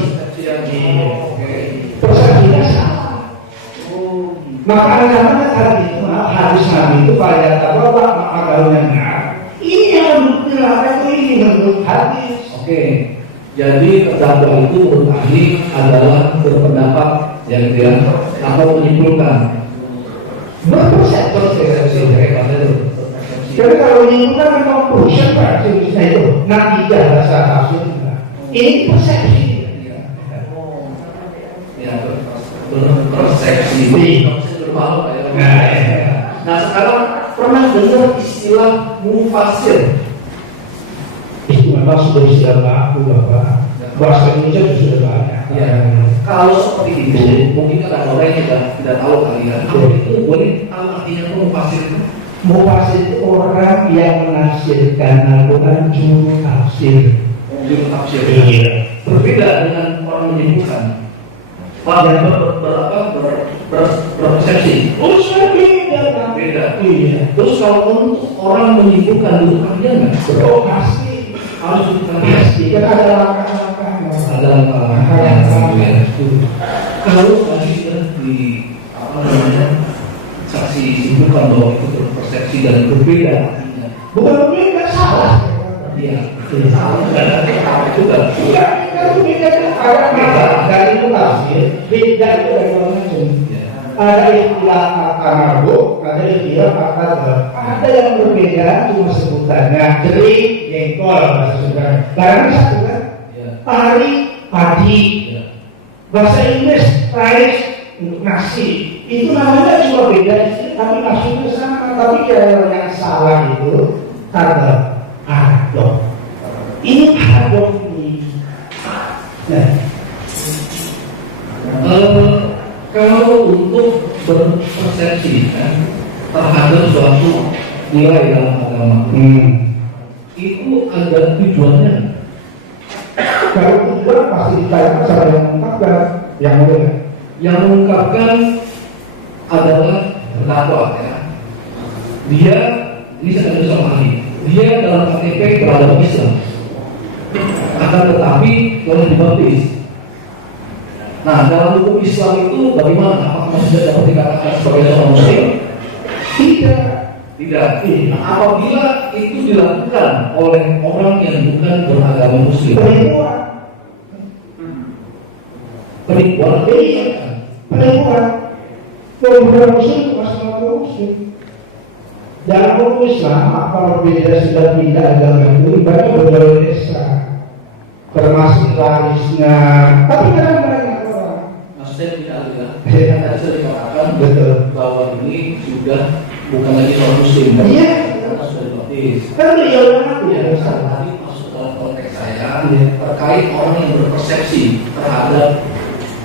Persepsinya salah. Maka karena tadi itu hadis Nabi itu pada bahwa agamanya ini yang dilarang ini menurut hadis. Oke. Jadi terdakwa itu menurut ahli adalah berpendapat yang dia atau menyimpulkan. Berpersepsi. Jadi kalau menyimpulkan memang conclusion berarti itu nanti bahasa tafsir. Ini persepsi. Ya, persepsi. Nah, sekarang pernah dengar istilah mufasir? Itu memang sudah istilah baku, Bapak. Bahasa Indonesia sudah banyak. Ya. Kalau seperti itu, mungkin kan ada orang yang tidak tahu kalian. Kalau itu boleh tahu artinya itu mufasir itu? Mufasir itu orang yang menafsirkan Al-Quran juru tafsir. Juru tafsir. Iya. Berbeda dengan orang menyimpulkan. Yang berpersepsi. Oh, saya beda. Beda. Iya. Terus kalau untuk orang menyimpulkan itu artinya nggak? Oh, pasti. Harus dikatakan Pasti. Kan ada langkah-langkahnya. ada langkah-langkah. Kalau tadi di apa namanya saksi simpulkan bahwa itu berpersepsi dan berbeda artinya. Bukan beda, salah. Iya. Salah. Juga. Iya, itu beda. Ada dari itu tafsir. Beda itu dari macam. Ada istilah kata mabuk, ada istilah kata ada yang berbeda cuma sebutannya jeri, jengkol bahasa Sunda. Barang satu kan? Pari, padi. Bahasa Inggris rice untuk nasi. Itu namanya cuma beda istilah, tapi maksudnya sama. Tapi yang salah itu kata adok. Ini adok ini. Nah. Kalau untuk berpersepsi terhadap suatu nilai dalam agama, itu ada tujuannya. Kalau tujuan pasti dikaitkan sama yang mengungkapkan, yang mulia. Yang mengungkapkan adalah terdakwa, ya. Dia ini saya ada sama ahli. Dia dalam KTP beragama Islam, akan tetapi telah dibaptis. Nah, dalam hukum Islam itu bagaimana? Apakah masih dapat dikatakan sebagai seorang muslim? Tidak. Nah, apabila itu dilakukan oleh orang yang bukan beragama muslim, penipuan. Penipuan muslim masih muslim. Dalam hukum Islam, kalau beda sudah pindah agama itu ibaratnya berbagai desa, termasuk warisnya. Tapi kadang-kadang maksudnya tidak ada. Tadi saya dikatakan betul bahwa ini sudah bukan lagi orang muslim. Iya. Karena sudah dibaptis. Kan dia orang ya. Tadi masuk dalam konteks saya terkait orang yang berpersepsi terhadap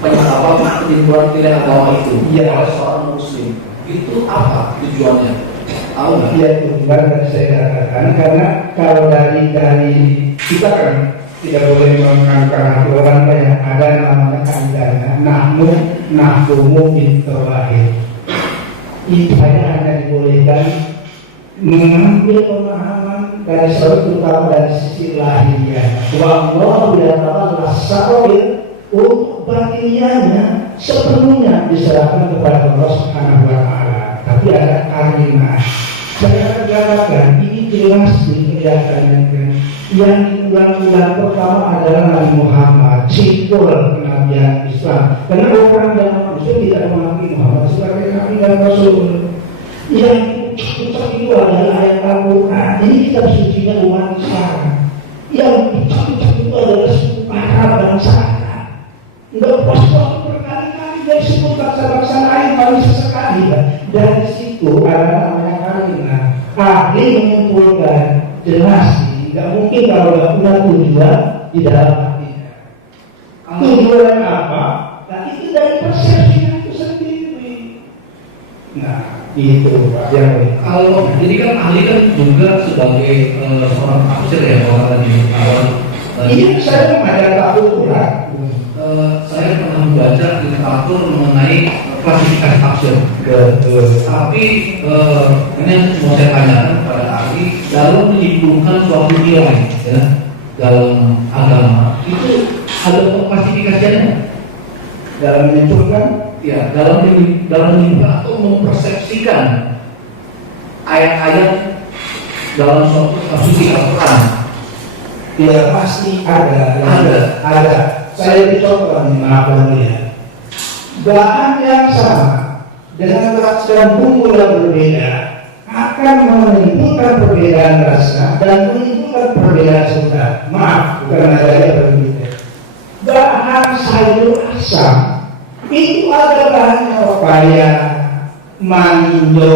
penipuan nilai agama itu oleh seorang muslim. Itu apa tujuannya? Tahu nggak? Iya, itu benar saya katakan karena kalau dari kita kan tidak boleh mengangkat hati orang banyak. Ada namanya kaidahnya nahmu intawahid. Itu hanya dibolehkan mengambil pemahaman dari seorang terutama dari sisi lahiriah. Wa Allah bilang sabil untuk batiniannya sepenuhnya diserahkan kepada Allah Subhanahu wa taala. Tapi ada kalimat. Saya katakan ini jelas dikelihatan yang diulang-ulang pertama adalah Nabi Muhammad, simbol kenabian Islam. Karena orang yang Muslim tidak mengakui Muhammad sebagai Nabi dan Rasul. Yang itu adalah ayat Al-Quran. Ini kitab sucinya umat Islam. Nggak pas waktu berkali-kali dari sebut bangsa-bangsa lain baru sesekali. Dari situ ada namanya karina. Ahli mengumpulkan jelas sih, nggak mungkin kalau nggak punya tujuan di dalam hatinya. Tujuan apa? Nah itu dari persepsinya itu sendiri. Nah itu Pak yang Kalau jadi kan ahli kan juga sebagai seorang tafsir ya kalau tadi awal. ini saya mengajar tahu ya. Saya pernah membaca literatur mengenai klasifikasi tafsir. Tapi ini yang mau saya tanyakan pada ahli dalam menyimpulkan suatu nilai ya dalam agama itu ada klasifikasinya Dalam menentukan ya dalam menyimpulkan atau mempersepsikan ayat-ayat dalam suatu tafsir Al-Quran. ya pasti ada. Saya dicoba nih maaf ya. Bahan yang sama dengan rasa bumbu yang berbeda akan menimbulkan perbedaan rasa dan menimbulkan perbedaan suka. Maaf, bukan ada yang berbeda. Bahan sayur asam itu ada bahannya pepaya, manindo,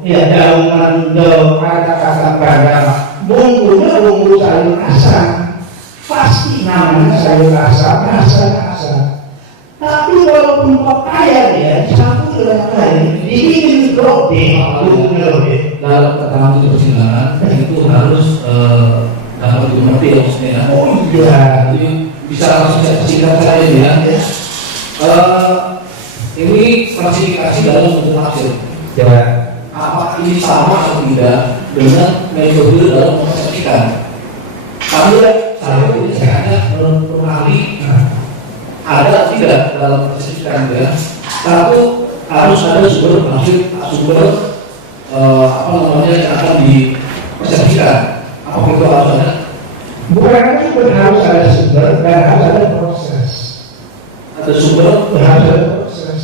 ya daun manindo, ada kacang panjang. Bumbunya bumbu sayur asam. Pasti namanya sayur asam, rasanya asam. Tapi walaupun pepaya dia dicampur dengan lain, dibikin roti, bumbunya roti. Dalam keterangan di persidangan itu harus dapat dimengerti ya maksudnya. Oh iya. Jadi bisa langsung saya singkat saja ya. Ini klasifikasi dalam bentuk tafsir. Ya. Apakah ini sama atau tidak dengan metode dalam mempersepsikan? Kalau saya hanya mengenali ada tidak dalam persepsikan ya. Satu harus ada sumber tafsir, sumber apa namanya yang akan dipersepsikan. Apakah itu harus ada? Bukan cuma harus ada sumber dan harus ada proses. Ada sumber Harus ada proses.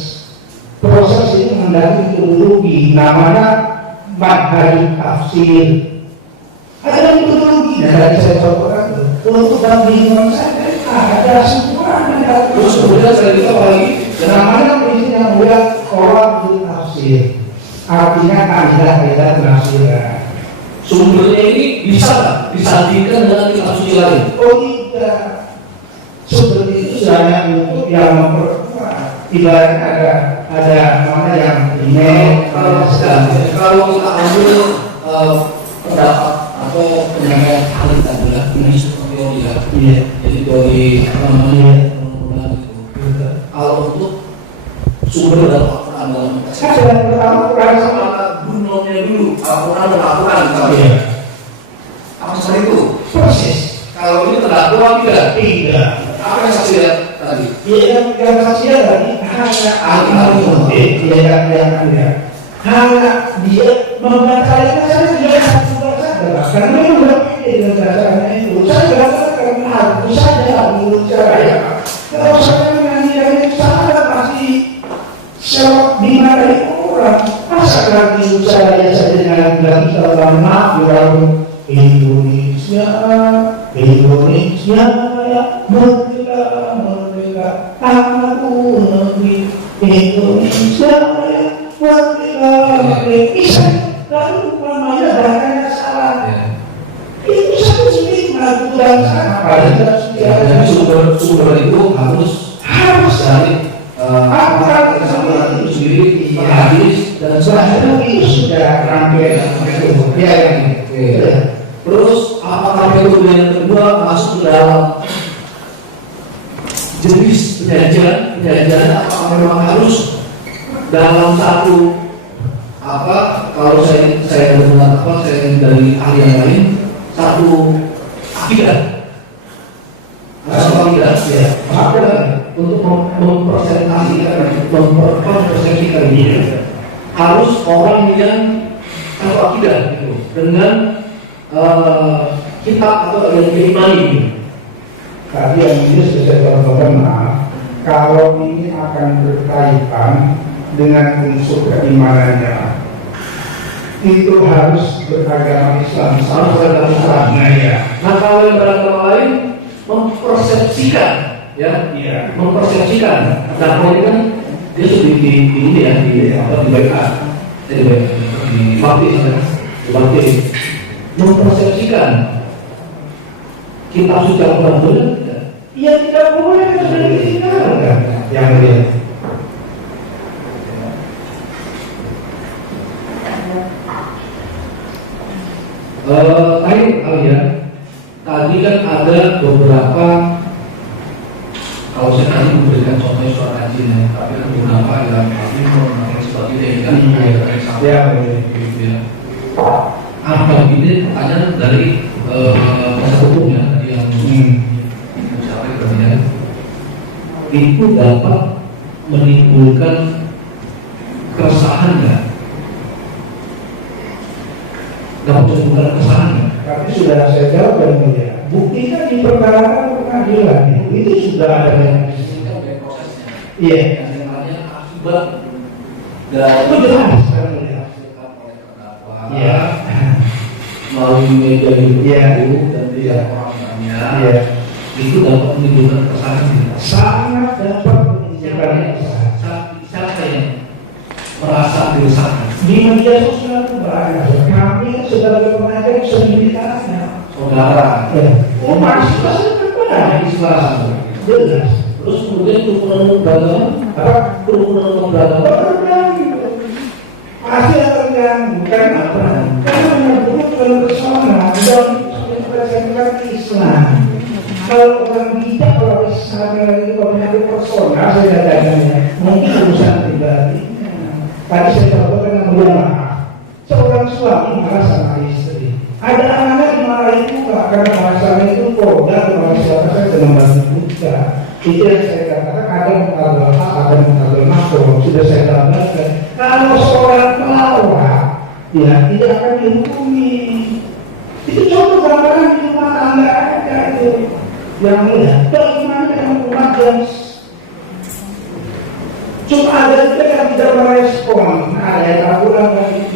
Proses itu mendaki metodologi, namanya madhari tafsir. Ada metodologi. Dari saya contohkan untuk bingung saja ada semua ada. terus kemudian saya kita lagi Namanya prinsip yang mulia orang tafsir. Artinya kaidah penafsiran. sumbernya ini bisa nggak disandingkan dengan kitab suci lain? Oh tidak. Seperti itu hanya untuk yang memperkuat. Ibaratnya ada mana yang ini kalau kita ambil pendapat atau penyampaian ahli tadi ya, ini seperti teori ya, jadi teori apa namanya penggunaan itu. Kalau untuk sumber dalam Al-Quran dalam ada yang pertama kurang sama gunungnya dulu, Al-Quran dan Al-Quran misalnya. Apa seperti itu? proses. Kalau ini terdakwa tidak. Apa yang saksi lihat tadi? Yang saksi tadi hanya ahli hanya dia membacanya saya tidak saja karena dia sudah dengan dasarnya itu saya katakan harus saja menurut saya kalau saya menyanyikan itu sangat pasti selok di mana orang masa lagi saya dengan bilang maaf Indonesia merdeka aku negeri Indonesia merdeka bisa lalu namanya bahkan salah itu satu sendiri lagu dan Jadi sumber itu harus dari apa itu sendiri hadis dan sebagainya itu sudah rangkaian ya. Terus apakah itu yang kedua masuk ke dalam jenis perjanjian apakah memang harus dalam satu kalau saya dengar saya dari ahli yang lain satu akidah atau tidak ya untuk mempersepsikan ini harus orang yang satu akidah gitu dengan kitab atau yang diimani. Tadi yang ini sudah contohkan kalau ini akan berkaitan dengan unsur keimanannya itu harus beragama Islam, harus beragama Islam. Nah kalau yang beragama lain mempersepsikan ya, Iya. mempersepsikan. Nah, ini kan dia sudah di ini ya, di backup, di baptis, mempersepsikan kitab suci Al-Quran boleh tidak? Ya tidak boleh, sudah ditinggalkan. Yang mulia. Tadi kan ada beberapa, kalau saya tadi memberikan contohnya surat rajin ya, tapi kan beberapa dalam Al-Quran dan sebagainya kan ayat-ayat sampai gitu ya. Apa ini pertanyaan dari kuasa hukumnya tadi yang disampaikan ya, itu dapat menimbulkan keresahan nggak? Dapat menimbulkan keresahan nggak? Tapi sudah saya jawab yang mulia. Bukti kan di perkara pengadilan itu sudah ada mekanisme. Prosesnya. Iya. Yang namanya akibat dari Itu jelas kan mulia. Iya. melalui media itu Iya. dan dia orangnya Iya. itu dapat menimbulkan keresahan tidak? Sangat dapat menimbulkan keresahan. Siapa yang merasa diresahkan? Di media sosial itu banyak. Kami sebagai pengajar bisa ditanya. Saudara, Oh masih benar. Islam. Jelas. Terus kemudian kerukunan beragama, Apa? kerukunan beragama, Pasti akan ganggu. Karena apa? Karena menyebut personal dan representasikan Islam. Kalau orang bijak, kalau Islam itu menyebut personal, saya katakan mungkin urusan pribadi. Tadi saya contohkan yang mulia maaf. Seorang suami marah sama istri. Ada anak-anak dimarahin juga karena masalah itu kodar kalau siapa saya sedang bantu juga. Itu yang saya katakan ada mutadal hak, ada mutadal makro. Sudah saya gambarkan. Kalau seorang pelawak, ya tidak akan dihukumi. Itu contoh gambaran di rumah tangga ada itu. Yang mulia. Bagaimana dengan umat yang cuma ada juga yang tidak merespon. Nah, ada Al-Quran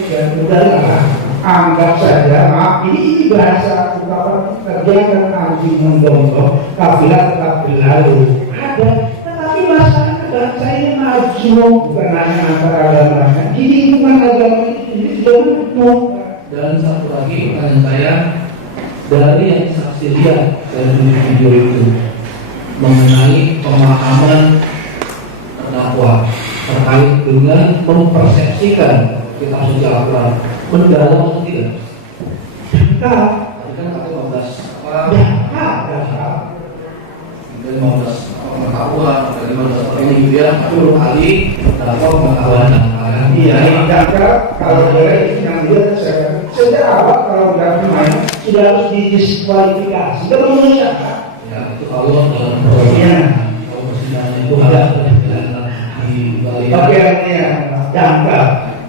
dan udahlah, anggap saja, maaf ini bahasa ungkapan kerja nanti menggonggong, kafilah tetap berlalu. Ada, tetapi masyarakat bangsa ini maju, bukan hanya antara agama. Jadi bukan agama ini jauh. dan satu lagi pertanyaan saya dari yang saksi lihat dari video itu mengenai pemahaman terdakwa terkait dengan mempersepsikan kitab suci Al-Quran mendalam atau tidak? Nah, Tadi kan kata 15 apa? Dari 15 pengetahuan, dari 15 penelitian, 10 kali terdakwa pengetahuan. iya, maka kalau boleh yang dia saya sejak awal kalau tidak main sudah harus didiskualifikasi. Itu menurut saya. Ya itu kalau dalam Iya. kalau persidangan itu ada di Bali. Oke, ya, jangka.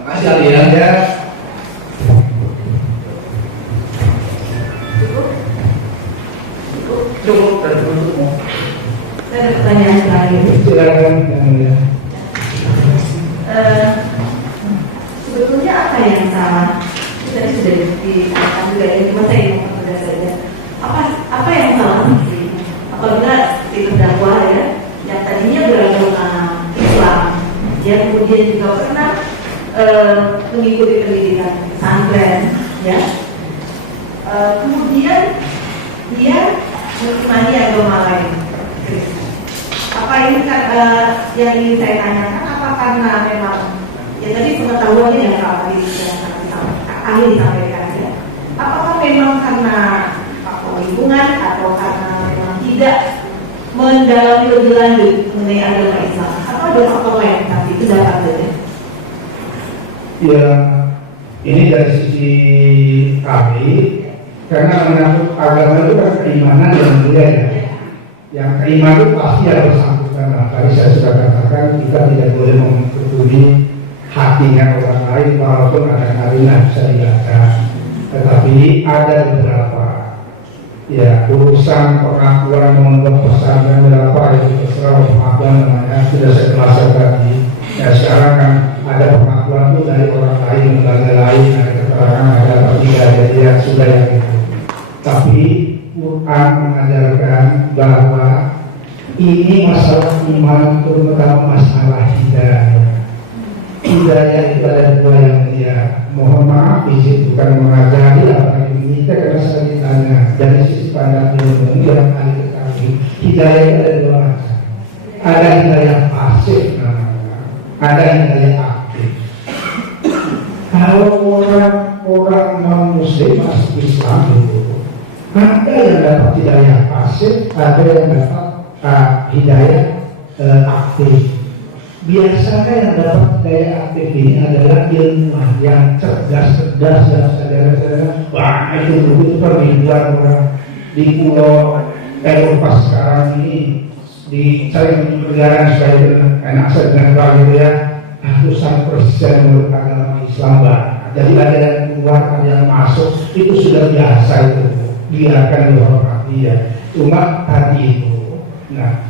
Makasih Ali ya. Ya. Cukup dan penutupmu. Saya ada pertanyaan terakhir. Silakan yang mulia. Sebetulnya apa yang salah? Tadi sudah dikatakan juga ya, cuma saya ingin mempertegas saja. Apa yang salah sih? Apabila si terdakwa ya, yang tadinya beragama Islam, dia kemudian juga pernah mengikuti pendidikan pesantren, ya. Kemudian dia mengimani agama lain. Apa ini yang ingin saya tanyakan? Apa karena memang ya tadi pengetahuannya yang ahli disampaikan ya. Apakah memang karena faktor lingkungan atau karena memang tidak mendalami lebih lanjut mengenai agama Islam atau ada faktor lain tapi itu dapat saja? Ya, ini dari sisi kami karena menyangkut agama itu kan keimanan yang mulia ya. Yang keimanan itu pasti ada bersangkutan. Nah, tadi saya sudah katakan kita tidak boleh mengikuti hatinya orang lain walaupun ada kalimat bisa dibaca. Tetapi ada beberapa ya urusan pengakuan mengenai pesantren berapa itu terserah pengakuan namanya sudah saya jelaskan tadi. Ya sekarang kan ada pengakuan itu dari orang lain, lembaga lain, ada keterangan, ada tiga jadi yang sudah yang itu. Tapi Quran mengajarkan bahwa ini masalah iman, terutama masalah hidayah. Hidayah itu ada dua yang mulia. Mohon maaf, izin bukan mengajari apa yang diminta, karena saya ditanya dari sisi pandang ilmu yang ahli ketahui. Hidayah itu ada dua macam. Ada hidayah pasif namanya, ada hidayah aktif. Kalau orang non muslim masuk Islam itu, ada yang dapat hidayah pasif, ada yang dapat hidayah aktif. Biasanya yang dapat hidayah aktif ini adalah ilmuwan yang cerdas dan saudara-saudara. Wah, itu permingguan orang di pulau Eropa sekarang ini di cari negara supaya enak saya dengan gitu ya, ratusan persen menurut agama Islam. Jadi ada yang keluar, ada yang masuk, itu sudah biasa itu, biarkan dihormati ya. Cuma tadi itu, nah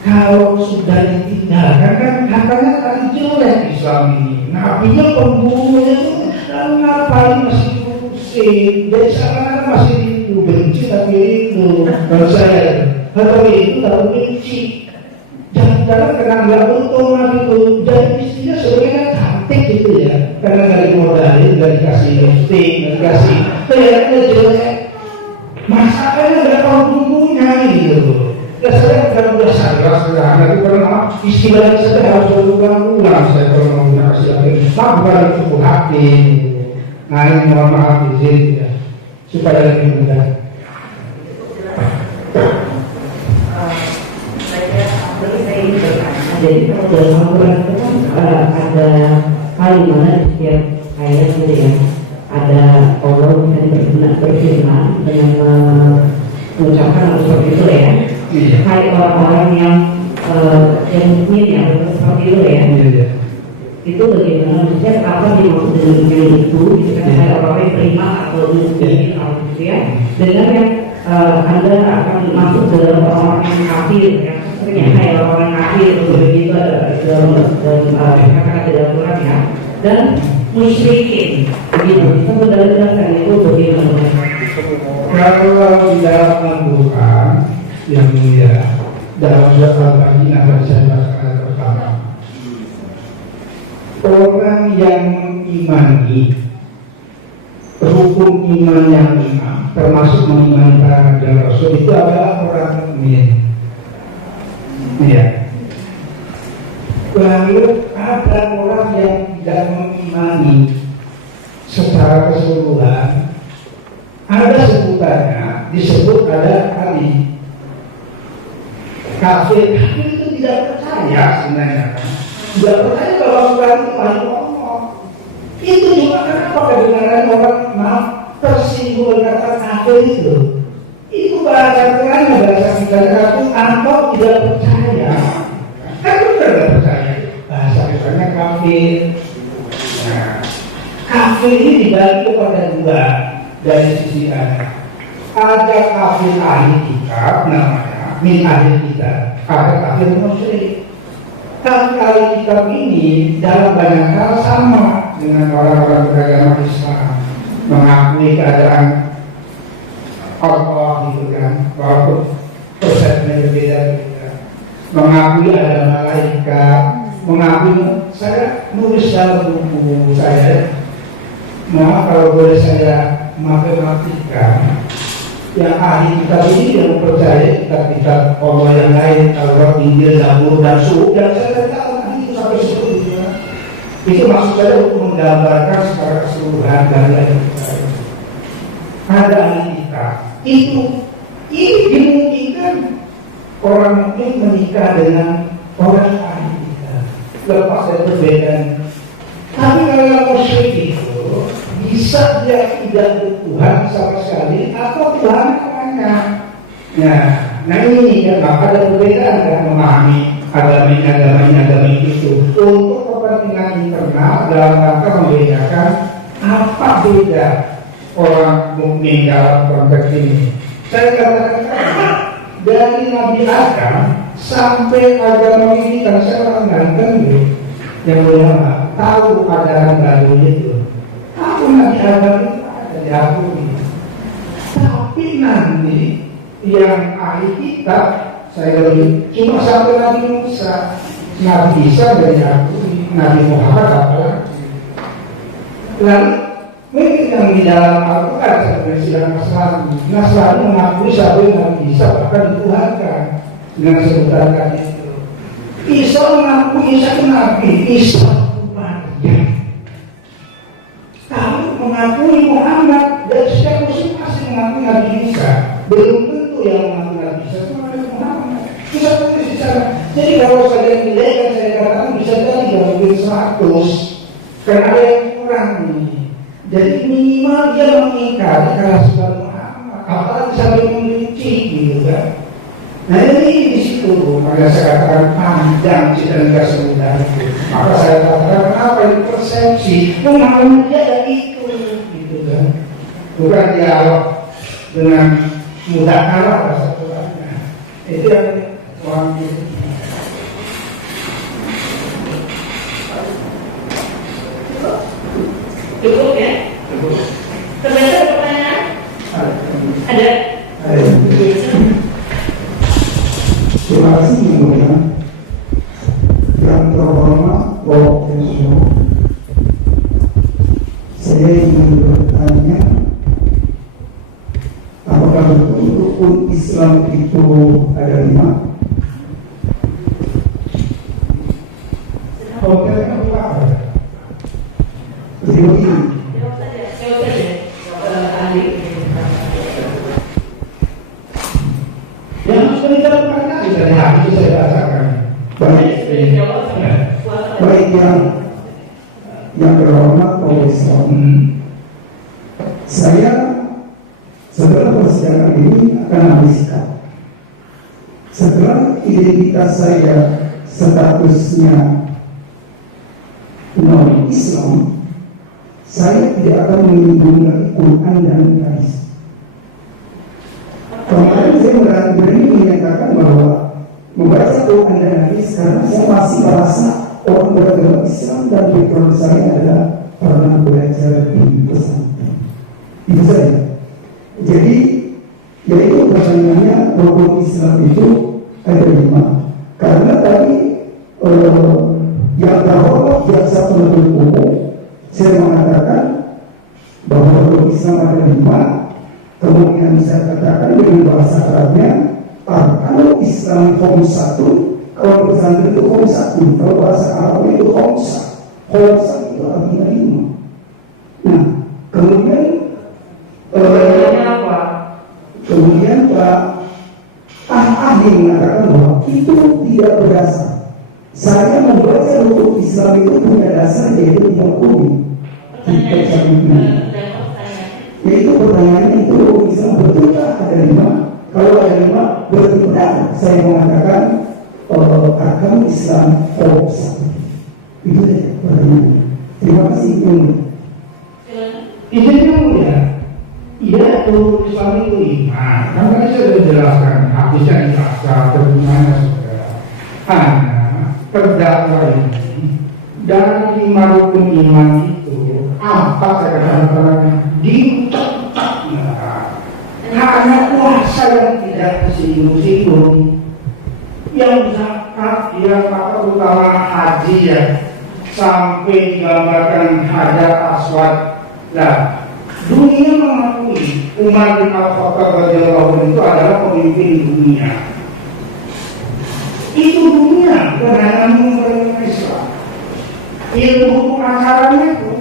kalau sudah ditinggalkan kan katanya tadi jelek Islam ini, nabinya pembunuhnya itu, lalu ngapain masih diurusin? Jadi sekarang masih benci tapi itu, kalau saya atau itu lalu benci. Jangan-jangan kena nggak untung itu, jadi istrinya sebenarnya cantik gitu ya, karena nggak dimodalin, nggak dikasih lipstick, nggak dikasih, kayaknya jelek. Masalahnya nggak tahu bumbunya gitu. Ya saya udah sadar, nanti kalau istilahnya saya harus berulang-ulang saya kalau mau kasih lagi. Nah bukan itu hati. Nah ini mohon maaf izin ya, supaya lebih mudah. Jadi kalau dalam Al-Quran itu kan ada hal di mana di setiap ayat gitu ya, ada Allah yang berfirman dengan mengucapkan hal seperti itu ya. Hai orang-orang yang mukmin ya, seperti itu ya. Itu bagaimana? Maksudnya apa dimaksud dengan mukmin itu? Hai orang-orang yang beriman atau mukmin atau gitu ya. Dengan yang Anda akan masuk ke dalam orang-orang yang kafir ya. Sebenarnya hai orang-orang yang kafir begitu dalam kata-kata dalam Quran ya. Dan musyrikin begitu. Kita menjelaskan itu bagaimana? Kalau di dalam Al-Quran yang mulia dalam surat Al-Baqarah ayat pertama, orang yang mengimani rukun iman yang lima, termasuk mengimani para nabi dan rasul, itu adalah orang mukmin. Ya. Lalu ada orang yang tidak mengimani secara keseluruhan, ada sebutannya, disebut ada kali kafir. Kafir itu tidak percaya sebenarnya, tidak percaya bahwa Tuhan itu paling ngomong. Itu juga kenapa kedengaran orang tersinggung kata kafir itu. Itu bahasa Quran, bahasa kita itu atau tidak percaya. Kan benar tidak percaya. Bahasa Qurannya kafir. Nah, kafir ini dibagi kepada dua dari sisi ada kafir ahli kitab namanya, min ahli kitab, ada kafir musyrik. Kafir ahli kitab ini dalam banyak hal sama dengan orang-orang beragama Islam, mengakui keadaan Allah gitu kan, walaupun persepsinya berbeda-beda, mengakui ada malaikat, mengakui. Saya nulis dalam buku saya, maaf kalau boleh saya matematika, yang ahli kitab ini yang percaya kitab-kitab Allah yang lain, Taurat, Injil, Zabur dan Suhuf, dan saya tahu nanti itu sampai seperti itu. Itu maksud saya untuk menggambarkan secara keseluruhan dari ayat kita. Ada ahli kitab itu, ini dimungkinkan orang mungkin menikah dengan orang ahli kitab, lepas dari perbedaan. Tapi kalau yang musyrik itu bisa dia tidak bertuhan sama sekali atau Tuhan namanya. Nah ini kan ada perbedaan kan, memahami agama itu untuk kepentingan internal dalam rangka membedakan apa beda orang mukmin dalam konteks ini. Saya katakan dari Nabi Adam sampai agama ini, kan saya orang ganteng gitu, yang ulama tahu ajaran baru itu. Aku Nabi Adam itu ada di aku ini. Tapi nanti yang ahli kitab saya lebih cuma sampai Nabi Musa, Nabi Isa dari aku, Nabi Muhammad apalagi. Lalu mungkin yang di dalam Al-Quran sebenarnya sidang Nasrani mengakui sampai Nabi Isa bahkan dituhankan dengan sebutan tadi itu. Isa mengakui Isa itu Nabi, Isa umatnya. Kami mengakui Muhammad dan setiap muslim masih mengakui Nabi Isa. Belum tentu yang mengakui Nabi Isa itu Nabi Muhammad. Bisa tulis di sana. Jadi kalau saya nilai kan saya katakan bisa jadi mungkin 100 karena ada yang kurang nih. Jadi minimal dia mengingkari kerasulan Muhammad. Apalagi sampai membenci gitu kan. Nah ini di situ, maka saya katakan panjang cerita nggak semudah itu. Maka saya katakan kenapa ini persepsi Muhammad dia ada itu, gitu kan. Bukan dialog dengan mudah kalah rasa Tuhannya. Itu yang orang itu. Cukup ya? Ternyata ada pertanyaan? Ada? Terima kasih yang mulia. Yang terhormat Bapak Presiden, saya ingin bertanya, apakah betul rukun Islam itu ada 5? Hotelnya apa? Begini. Jawab saja. Ahli. Yang sudah dilakukan tadi dari hati itu saya rasakan. Baik yang terhormat Bapak Islam, saya setelah persidangan ini akan habiskan. Setelah identitas saya statusnya non Islam, saya tidak akan menyinggung lagi Quran dan hadis. Kemarin saya berani menyatakan bahwa membaca Quran dan hadis karena saya masih merasa orang beragama Islam dan background saya adalah pernah belajar di pesantren. Itu saja. Jadi, yaitu pertanyaannya rukun Islam itu ada 5. Karena tadi yang terhormat jaksa penuntut umum saya mengatakan bahwa rukun Islam ada 5. Kemudian saya katakan dengan bahasa Arabnya, kalau Islam khomsatun, kalau pesantren itu khomsatun, kalau bahasa Arabnya itu khomsat. Khomsat itu artinya 5. Nah, kemudian apa? Kemudian Pak ahli mengatakan bahwa itu tidak berdasar. Saya membaca rukun Islam itu punya dasar yaitu Al-Quran. Kita cari yaitu pertanyaannya itu rukun Islam betulkah ada 5? Kalau ada 5 berarti benar saya mengatakan akan Islam satu. Itu saja pertanyaannya. Terima kasih. Izinnya mulia. Iya, rukun Islam itu 5. Kan tadi saya sudah jelaskan habisnya di pasal bagaimana saudara. Hanya terdakwa ini dari 5 rukun iman itu apa saya katakan ditetapnya hanya puasa yang tidak tersinggung-singgung, yang zakat, yang apa terutama haji ya, sampai digambarkan Hajar Aswad. Nah, dunia mengakui Umar bin Al-Khattab radhiyallahu anhu itu adalah pemimpin dunia. Itu dunia, bukan hanya memperoleh Islam. Ilmu hukum acaranya itu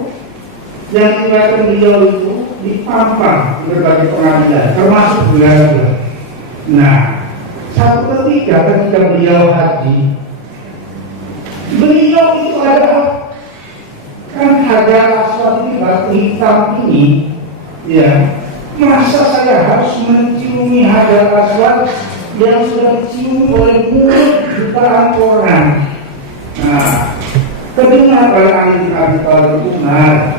yang dikatakan beliau itu dipampang di berbagai pengadilan, termasuk Belanda. Nah, satu ketika beliau haji, beliau itu adalah kan Hajar Aswad ini batu hitam ini, ya. Masa saya harus menciumi Hajar Aswad yang sudah dicium oleh jutaan orang? Nah, kedengar oleh Ali bin Abi Thalib Umar.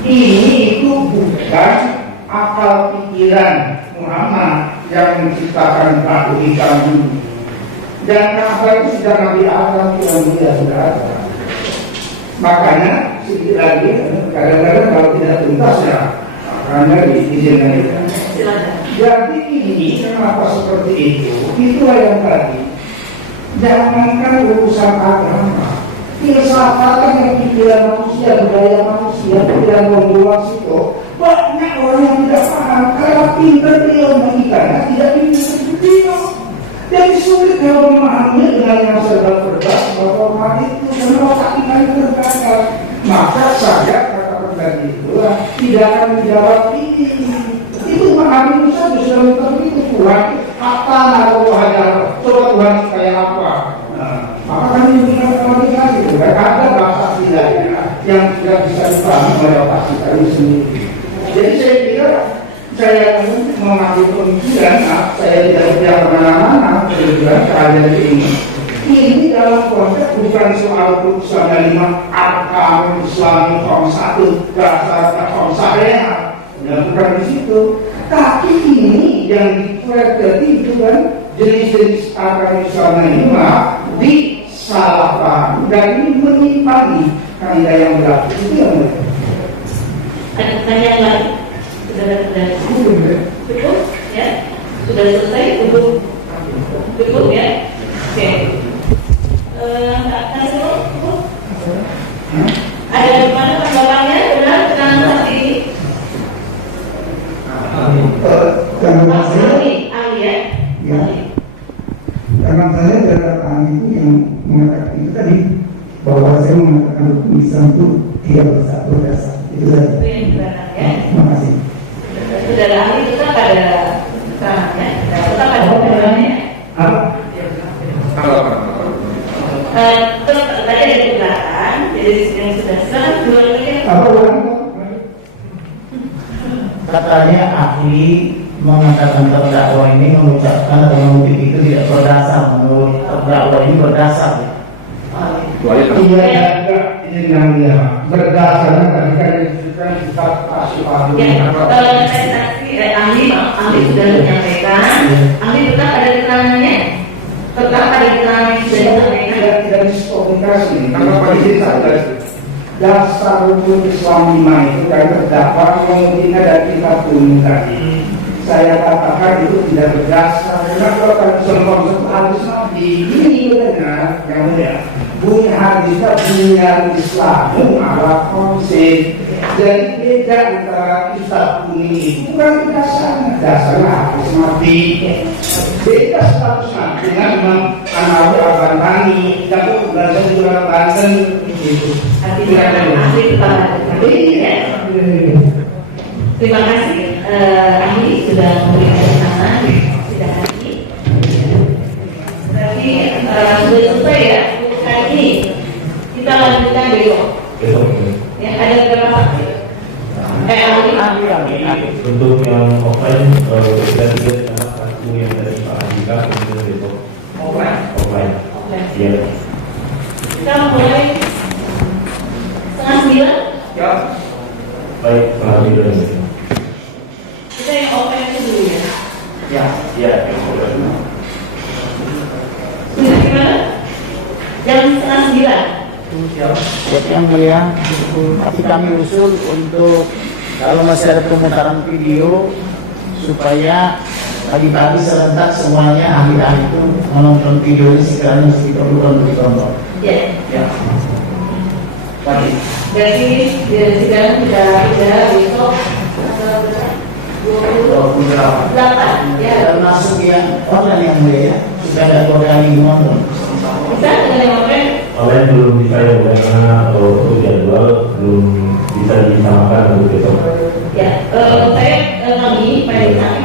Ini itu bukan akal pikiran Muhammad yang menciptakan batu hitam ini. Dan Ka'bah itu sudah Nabi Adam yang mulia sudah ada. Makanya sedikit lagi kadang-kadang kalau tidak tuntas ya makanya diizinkan itu. Jadi ini kenapa seperti itu? Itulah yang tadi. Jangankan urusan agama, filsafat yang pikiran manusia, budaya manusia, pikiran pembuat itu banyak orang yang tidak paham. Kalau pintar beliau mengikannya, tidak pintar beliau. Jadi sulit kalau memahaminya dengan yang serba berbahasa bahwa itu karena otak kita itu tergagal. Maka saya katakan tadi itu tidak akan menjawab ini. Itu memahami saja sudah itu Tuhan apa atau Tuhan coba Tuhan kayak apa? Nah, maka kami bilang kembali lagi itu ada bahasa tidaknya yang tidak bisa dipahami oleh otak kita ini sendiri. Jadi saya kira saya mengambil pemikiran, saya tidak punya kemana-mana pemikiran kalian ini dalam konteks bukan soal putusan 5 arkan Islam form 1 dasar form syariah. Ya, bukan di situ, tapi ini yang dipelajari itu kan jenis-jenis agama Islam ini disalahpahami dan ini menyimpang kaidah yang berlaku itu yang ada pertanyaan lain? Sudah cukup ya? Sudah selesai cukup ya? Oke. Ada di mana tanggapannya? Benar dengan saksi ini? Ahli ya? Karena saya adalah ahli yang mengatakan itu tadi bahwa saya mengatakan hukum Islam itu tidak bersatu dasar. Itu saja. Terima kasih. Sudah ahli kita pada keterangannya, kita pada keterangannya. Terus tadi ada keterangan, jadi yang sudah selesai dua lagi. Katanya ahli mengatakan terdakwa ini mengucapkan atau mengutip itu tidak berdasar. Menurut terdakwa ini berdasar. Iya, ini yang dia berdasarkan tadi kan kita kasih paham. Kalau saksi ahli sudah menyampaikan, ahli tetap ada keterangannya, tetap ada keterangan yang sudah disampaikan. Tidak diskomunikasi. Karena pada saat dasar hukum Islam 5 itu kan terdakwa mungkinnya dari kitab kuning tadi. Saya katakan itu tidak berdasar. Karena kalau konsep hadis Nabi ini benar, yang mulia. Bunyi hadisnya punya Islam ala konsep. Jadi beda antara kitab kuning itu bukan dasarnya hadis Nabi. Beda statusnya dengan Imam Anawi Al-Bantani, Jakub belajar di Banten itu. Terima kasih ahli sudah memberikan keterangan sudah haji. Berarti sudah selesai ya untuk hari ini. Kita lanjutkan besok. Ya, ada berapa saksi? Ahli. Untuk yang offline kita lihat satu yang dari Pak Andika kemudian besok offline. Iya. Kita mulai 8:30. Ya. Baik, Pak Andika. Kita yang offline itu dulu ya. Ya. Iya, yang offline. Sudah gimana? Jam 8:30. Buat yang mulia, tapi kami usul untuk kalau masih ada pemutaran video supaya pagi-pagi serentak semuanya ahli-ahli itu menonton video ini sekiranya diperlukan untuk ditonton. Ya. Ya. Tapi Berarti sekarang sudah besok tanggal 28 ya. termasuk yang online yang mulia ya, sudah ada koordinasi menonton. Bisa dengan yang online? Online belum bisa ya karena untuk jadwal belum bisa disamakan untuk besok. Ya, saya kami pada saat